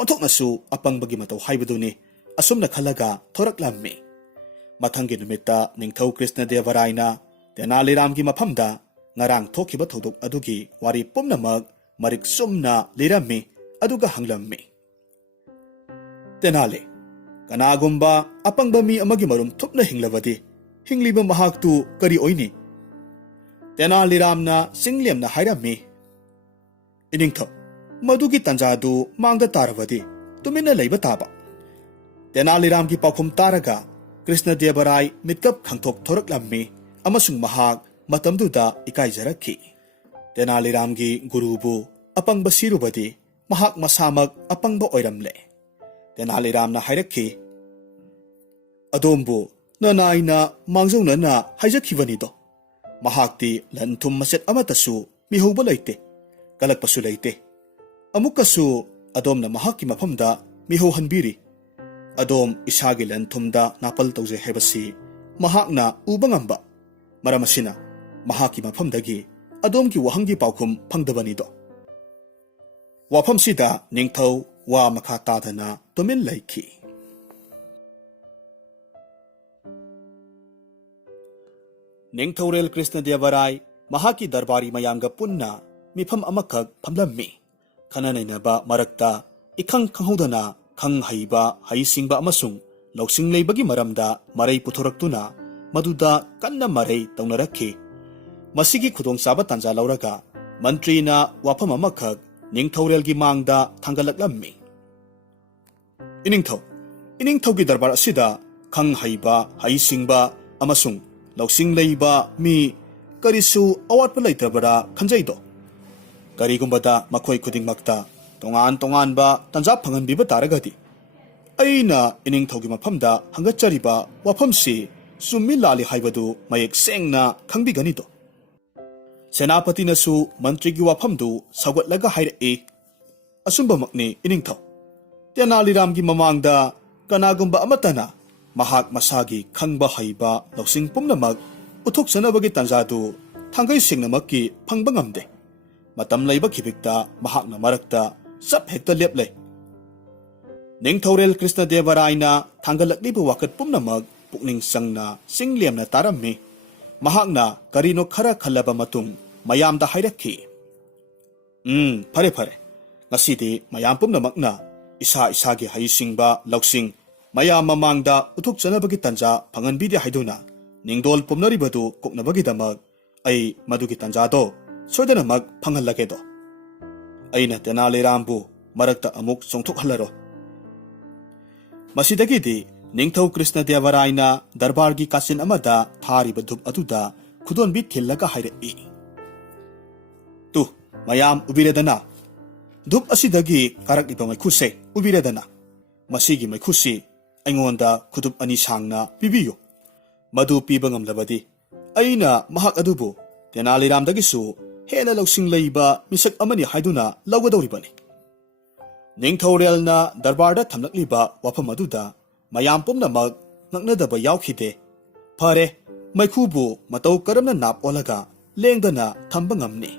onthoknasu apangbagi matau haibaduni asumna khalaga thoraklammi mathangi numita ningthau Krishna Devaraina Tenali Ramgi maphamda ngarang thokiba thodok adugi wari pumnamak marik sumna lirammi aduga hanglammi Tenali kanagumba apangba mi amagi marum thupna hinglawadi hingliba mahaktu kari oini Tenali Ramna singliamna hairammi iningtho madugi tanjadu mangda tarawadi tumina leiba taba Tenali Ramgi paukhum taraga Krishna Devarai mitkap khangthok thoraklammi amasung mahak matamduda ikaijarakhi Tenali Ramgi gurubu apangba sirubadi mahak masamak apangba oiramle Tenali Ramna hairakhi adombu nanaina mangjaunana haijakhibanido mahakti lanthum maset amatasu mihauba laite kalakpasu laite amukasu adomna mahakki mafamda mihau hanbiri adom isagi lanthumda napal tawje hebasi mahakna ubangamba maramasina mahakki mafamdagi adomki wahangi paukhum phangdabanido wafamsida ningthau wa makha tadana tomin laiki Ningthaurel Krishna Devarai mahaki darbari mayamga punna mifam amakak phamlammi khananainaba marakta ikhang khanghodana khang haiba haisingba amasung loksing leibagi maramda marai puthораktuna maduda kanna marai taunarakhi masigi khudong saba tanja lauraga mantrina wafam amakak Ningthaurelgi mangda thangalaklammi iningthaugi darbar asida khang haiba haisingba amasung loksing leiba mi karisu awatpa leitabara khanjaido karigumbada makhoi khudingmakta tongan ba tanja phanganbiba taragadi aina iningthaugi mafamda hangachariba wafamsi summi lali haibadu mayek sengna khangbiganido Senapati nasu mantrigi wafamdu sagwatlaga hairai asumbamakni iningthau Tenali Ramgi mamangda kanagumba amatana mahak masagi khangba haiba loksing pumnamak uthok sanabagi tanjadu thangai singnamakki phangba ngamde matam leiba khibikta mahakna marakta sap hekta leple Ningthaurel Krishna Devaraina thangalakliba wakat pumnamak pukning sangna singliamna tarammi mahakna karino khara khallaba matung mayamda hairakhi phare ngasidi mayam pumnamakna isagi haisingba loksing mayam mamangda uthuk chanabagi tanja phanganbidi haiduna ningdol pumnaribadu koknabagi damak ai madugi tanjado soidanamak phanghallagedo aina Tenali Rambu marakta amuk chongthok hallaro masidagidi Ningthau Krishna Devaraina darbargi kasin amada thariba dhup aduda khudonbi thillaga hairai tu mayam ubiredana dhup asidagi karakliba maikhuse ubiredana masigi maikhusi aingonda khudup ani sangna pibiyo madu piba ngamlabadi aina mahak adubu Tenali Ramdagisu hena loksing leiba misak amani haiduna lawgadawribani Ningthaurelna darbarda thamlakliba wafam aduda mayam pumnamak ngaknadaba yawkhide phare maikhubu matau karamna nap olaga lengdana thamba ngamni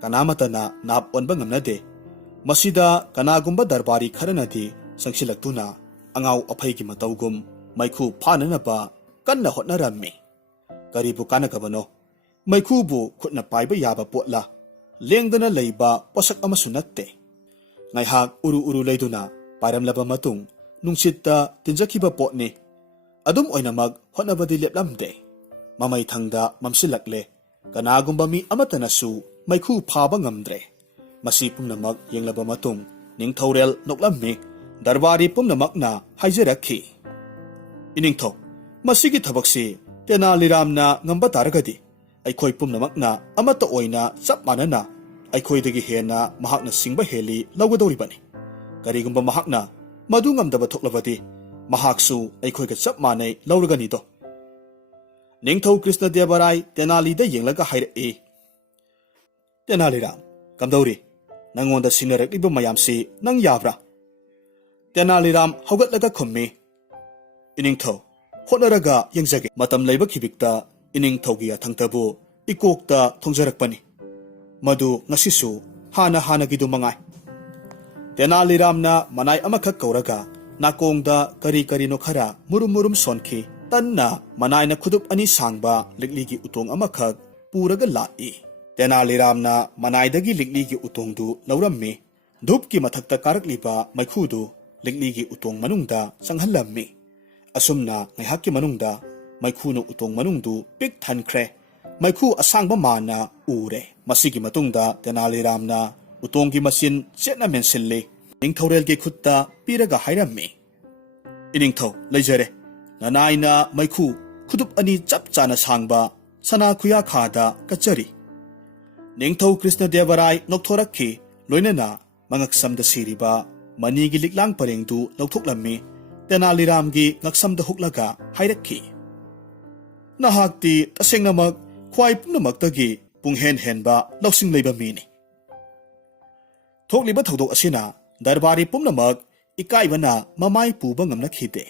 kanamatana nap onba ngamnade masida kanagumba darbari kharanadi sangsilaktuna angau aphaigi mataugum maikhu phananaba kanna hotnarammi karibu kanagabano maikhubu khutna paiba yaba potla lengdana leiba posak amasu natte ngaihak uru leiduna paramlaba matung ꯅꯨꯡꯁꯤꯠꯇ ꯇꯤꯟꯖꯈꯤꯕ ꯄꯣꯠꯅꯤ ꯑꯗꯨꯝ ꯑꯣꯏꯅꯃꯛ ꯍꯣꯠꯅꯕꯗꯤ ꯂꯦꯞꯂꯝꯗꯦ ꯃꯃꯩ ꯊꯪꯗ ꯃꯝꯁꯤꯜꯂꯛꯂꯦ ꯀꯅꯥꯒꯨꯝꯕ ꯃꯤ ꯑꯃꯠꯇꯅꯁꯨ ꯃꯩꯈꯨ ꯐꯥꯕ ꯉꯝꯗ꯭ꯔꯦ ꯃꯁꯤ ꯄꯨꯝꯅꯃꯛ ꯌꯦꯡꯂꯕ ꯃꯇꯨꯡ ꯅꯤꯡꯊꯧꯔꯦꯜ ꯅꯣꯛꯂꯝꯃꯤ ꯗꯔꯕꯥꯔꯤ ꯄꯨꯝꯅꯃꯛꯅ ꯍꯥꯏꯖꯔꯛꯈꯤ ꯏꯅꯤꯡꯊꯧ ꯃꯁꯤꯒꯤ ꯊꯕꯛꯁꯤ ꯇꯦꯅꯥꯂꯤꯔꯥꯝꯅ ꯉꯝꯕ ꯇꯥꯔꯒꯗꯤ ꯑꯩꯈꯣꯏ ꯄꯨꯝꯅꯃꯛꯅ ꯑꯃꯠꯇ ꯑꯣꯏꯅ ꯆꯞ ꯃꯥꯟꯅꯅ ꯑꯩꯈꯣꯏꯗꯒꯤ ꯍꯦꯟꯅ ꯃꯍꯥꯛꯅ ꯁꯤꯡꯕ ꯍꯦꯜꯂꯤ ꯂꯧꯒꯗꯧꯔꯤꯕꯅꯤ ꯀꯔꯤꯒꯨꯝꯕ ꯃꯍꯥꯛꯅ ꯃꯗꯨ ꯉꯝꯗꯕ ꯊꯣꯛꯂꯕꯗꯤ ꯃꯍꯥꯛꯁꯨ ꯑꯩꯈꯣꯏꯒ ꯆꯞ ꯃꯥꯟꯅꯩ ꯂꯧꯔꯒꯅꯤꯗꯣ ꯅꯤꯡꯊꯧ ꯀ꯭ꯔꯤꯁꯅꯗꯦꯕꯔꯥꯏ ꯇꯦꯅꯥꯂꯤꯗ ꯌꯦꯡꯂꯒ ꯍꯥꯏꯔꯛꯏ ꯇꯦꯅꯥꯂꯤꯔꯥꯝ ꯀꯝꯗꯧꯔꯤ ꯅꯪꯉꯣꯟꯗ ꯁꯤꯡꯅꯔꯛꯂꯤꯕ ꯃꯌꯥꯝꯁꯤ ꯅꯪ ꯌꯥꯕ꯭ꯔꯥ ꯇꯦꯅꯥꯂꯤꯔꯥꯝ ꯍꯧꯒꯠꯂꯒ ꯈꯨꯝꯃꯤ ꯏꯅꯤꯡꯊꯧ ꯍꯣꯠꯅꯔꯒ ꯌꯦꯡꯖꯒꯦ ꯃꯇꯝ ꯂꯩꯕ ꯈꯤꯕꯤꯛꯇ ꯏꯅꯤꯡꯊꯧꯒꯤ ꯌꯥꯊꯪꯇꯕꯨ ꯏꯀꯣꯛꯇ ꯊꯣꯡꯖꯔꯛꯄꯅꯤ ꯃꯗꯨ ꯉꯁꯤꯁꯨ ꯍꯥꯟꯅꯒꯤꯗꯨ ꯃꯉꯥꯏ ꯇꯦꯅꯥꯂꯤꯔꯥꯝꯅ ꯃꯅꯥꯏ ꯑꯃꯈꯛ ꯀꯧꯔꯒ ꯅꯥꯀꯣꯡꯗ ꯀꯔꯤ ꯀꯔꯤꯅꯣ ꯈꯔ ꯃꯨꯔꯨꯝ ꯃꯨꯔꯨꯝ ꯁꯣꯟꯈꯤ ꯇꯟꯅ ꯃꯅꯥꯏꯅ ꯈꯨꯗꯨꯞ ꯑꯅꯤ ꯁꯥꯡꯕ ꯂꯤꯛꯂꯤꯒꯤ ꯎꯇꯣꯡ ꯑꯃꯈꯛ ꯄꯨꯔꯒ ꯂꯥꯛꯏ ꯇꯦꯅꯥꯂꯤꯔꯥꯝꯅ ꯃꯅꯥꯏꯗꯒꯤ ꯂꯤꯛꯂꯤꯒꯤ ꯎꯇꯣꯡꯗꯨ ꯂꯧꯔꯝꯃꯤ ꯙꯨꯞꯀꯤ ꯃꯊꯛꯇ ꯀꯥꯔꯛꯂꯤꯕ ꯃꯩꯈꯨꯗꯨ ꯂꯤꯛꯂꯤꯒꯤ ꯎꯇꯣꯡ ꯃꯅꯨꯡꯗ ꯆꯪꯍꯜꯂꯝꯃꯤ ꯑꯁꯨꯝꯅ ꯉꯥꯏꯍꯥꯛꯀꯤ ꯃꯅꯨꯡꯗ ꯃꯩꯈꯨꯅ ꯎꯇꯣꯡ ꯃꯅꯨꯡꯗꯨ ꯄꯤꯛ ꯊꯟꯈ꯭ꯔꯦ ꯃꯩꯈꯨ ꯑꯁꯥꯡꯕ ꯃꯥꯟꯅ ꯎꯔꯦ ꯃꯁꯤꯒꯤ ꯃꯇꯨꯡꯗ ꯇꯦꯅꯥꯂꯤꯔꯥꯝꯅ ꯎꯇꯣꯡꯒꯤ ꯃꯆꯤꯟ ꯆꯦꯠꯅ ꯃꯦꯟꯁꯤꯜꯂꯤ ꯅꯤꯡꯊꯧꯔꯦꯜꯒꯤ ꯈꯨꯠꯇ ꯄꯤꯔꯒ ꯍꯥꯏꯔꯝꯃꯤ ꯏꯅꯤꯡꯊꯧ ꯂꯩꯖꯔꯦ ꯅꯅꯥꯏꯅ ꯃꯩꯈꯨ ꯈꯨꯗꯨꯞ ꯑꯅꯤ ꯆꯞ ꯆꯥꯅ ꯁꯥꯡꯕ ꯁꯅꯥ ꯈꯨꯌꯥꯈꯥꯗ ꯀꯠꯆꯔꯤ ꯅꯤꯡꯊꯧ ꯀ꯭ꯔꯤꯁꯅꯗꯦꯕꯔꯥꯏ ꯅꯣꯛꯊꯣꯔꯛꯈꯤ ꯂꯣꯏꯅꯅ ꯃꯉꯛꯁꯝꯗ ꯁꯤꯔꯤꯕ ꯃꯅꯤꯒꯤ ꯂꯤꯛꯂꯥꯡ ꯄꯔꯦꯡꯗꯨ ꯂꯧꯊꯣꯛꯂꯝꯃꯤ ꯇꯦꯅꯥꯂꯤꯔꯥꯝꯒꯤ ꯉꯛꯁꯝꯗ ꯍꯨꯛꯂꯒ ꯍꯥꯏꯔꯛꯈꯤ ꯅꯍꯥꯛꯇꯤ ꯇꯁꯦꯡꯅꯃꯛ ꯈ꯭ꯋꯥꯏ ꯄꯨꯝꯅꯃꯛꯇꯒꯤ ꯄꯨꯡꯍꯦꯟ ꯍꯦꯟꯕ ꯂꯧꯁꯤꯡ ꯂꯩꯕ ꯃꯤꯅꯤ ꯊꯣꯛꯂꯤꯕ ꯊꯧꯗꯣꯛ ꯑꯁꯤꯅ ꯗꯔꯕꯥꯔꯤ ꯄꯨꯝꯅꯃꯛ ꯏꯀꯥꯏꯕꯅ ꯃꯃꯥꯏ ꯄꯨꯕ ꯉꯝꯅꯈꯤꯗꯦ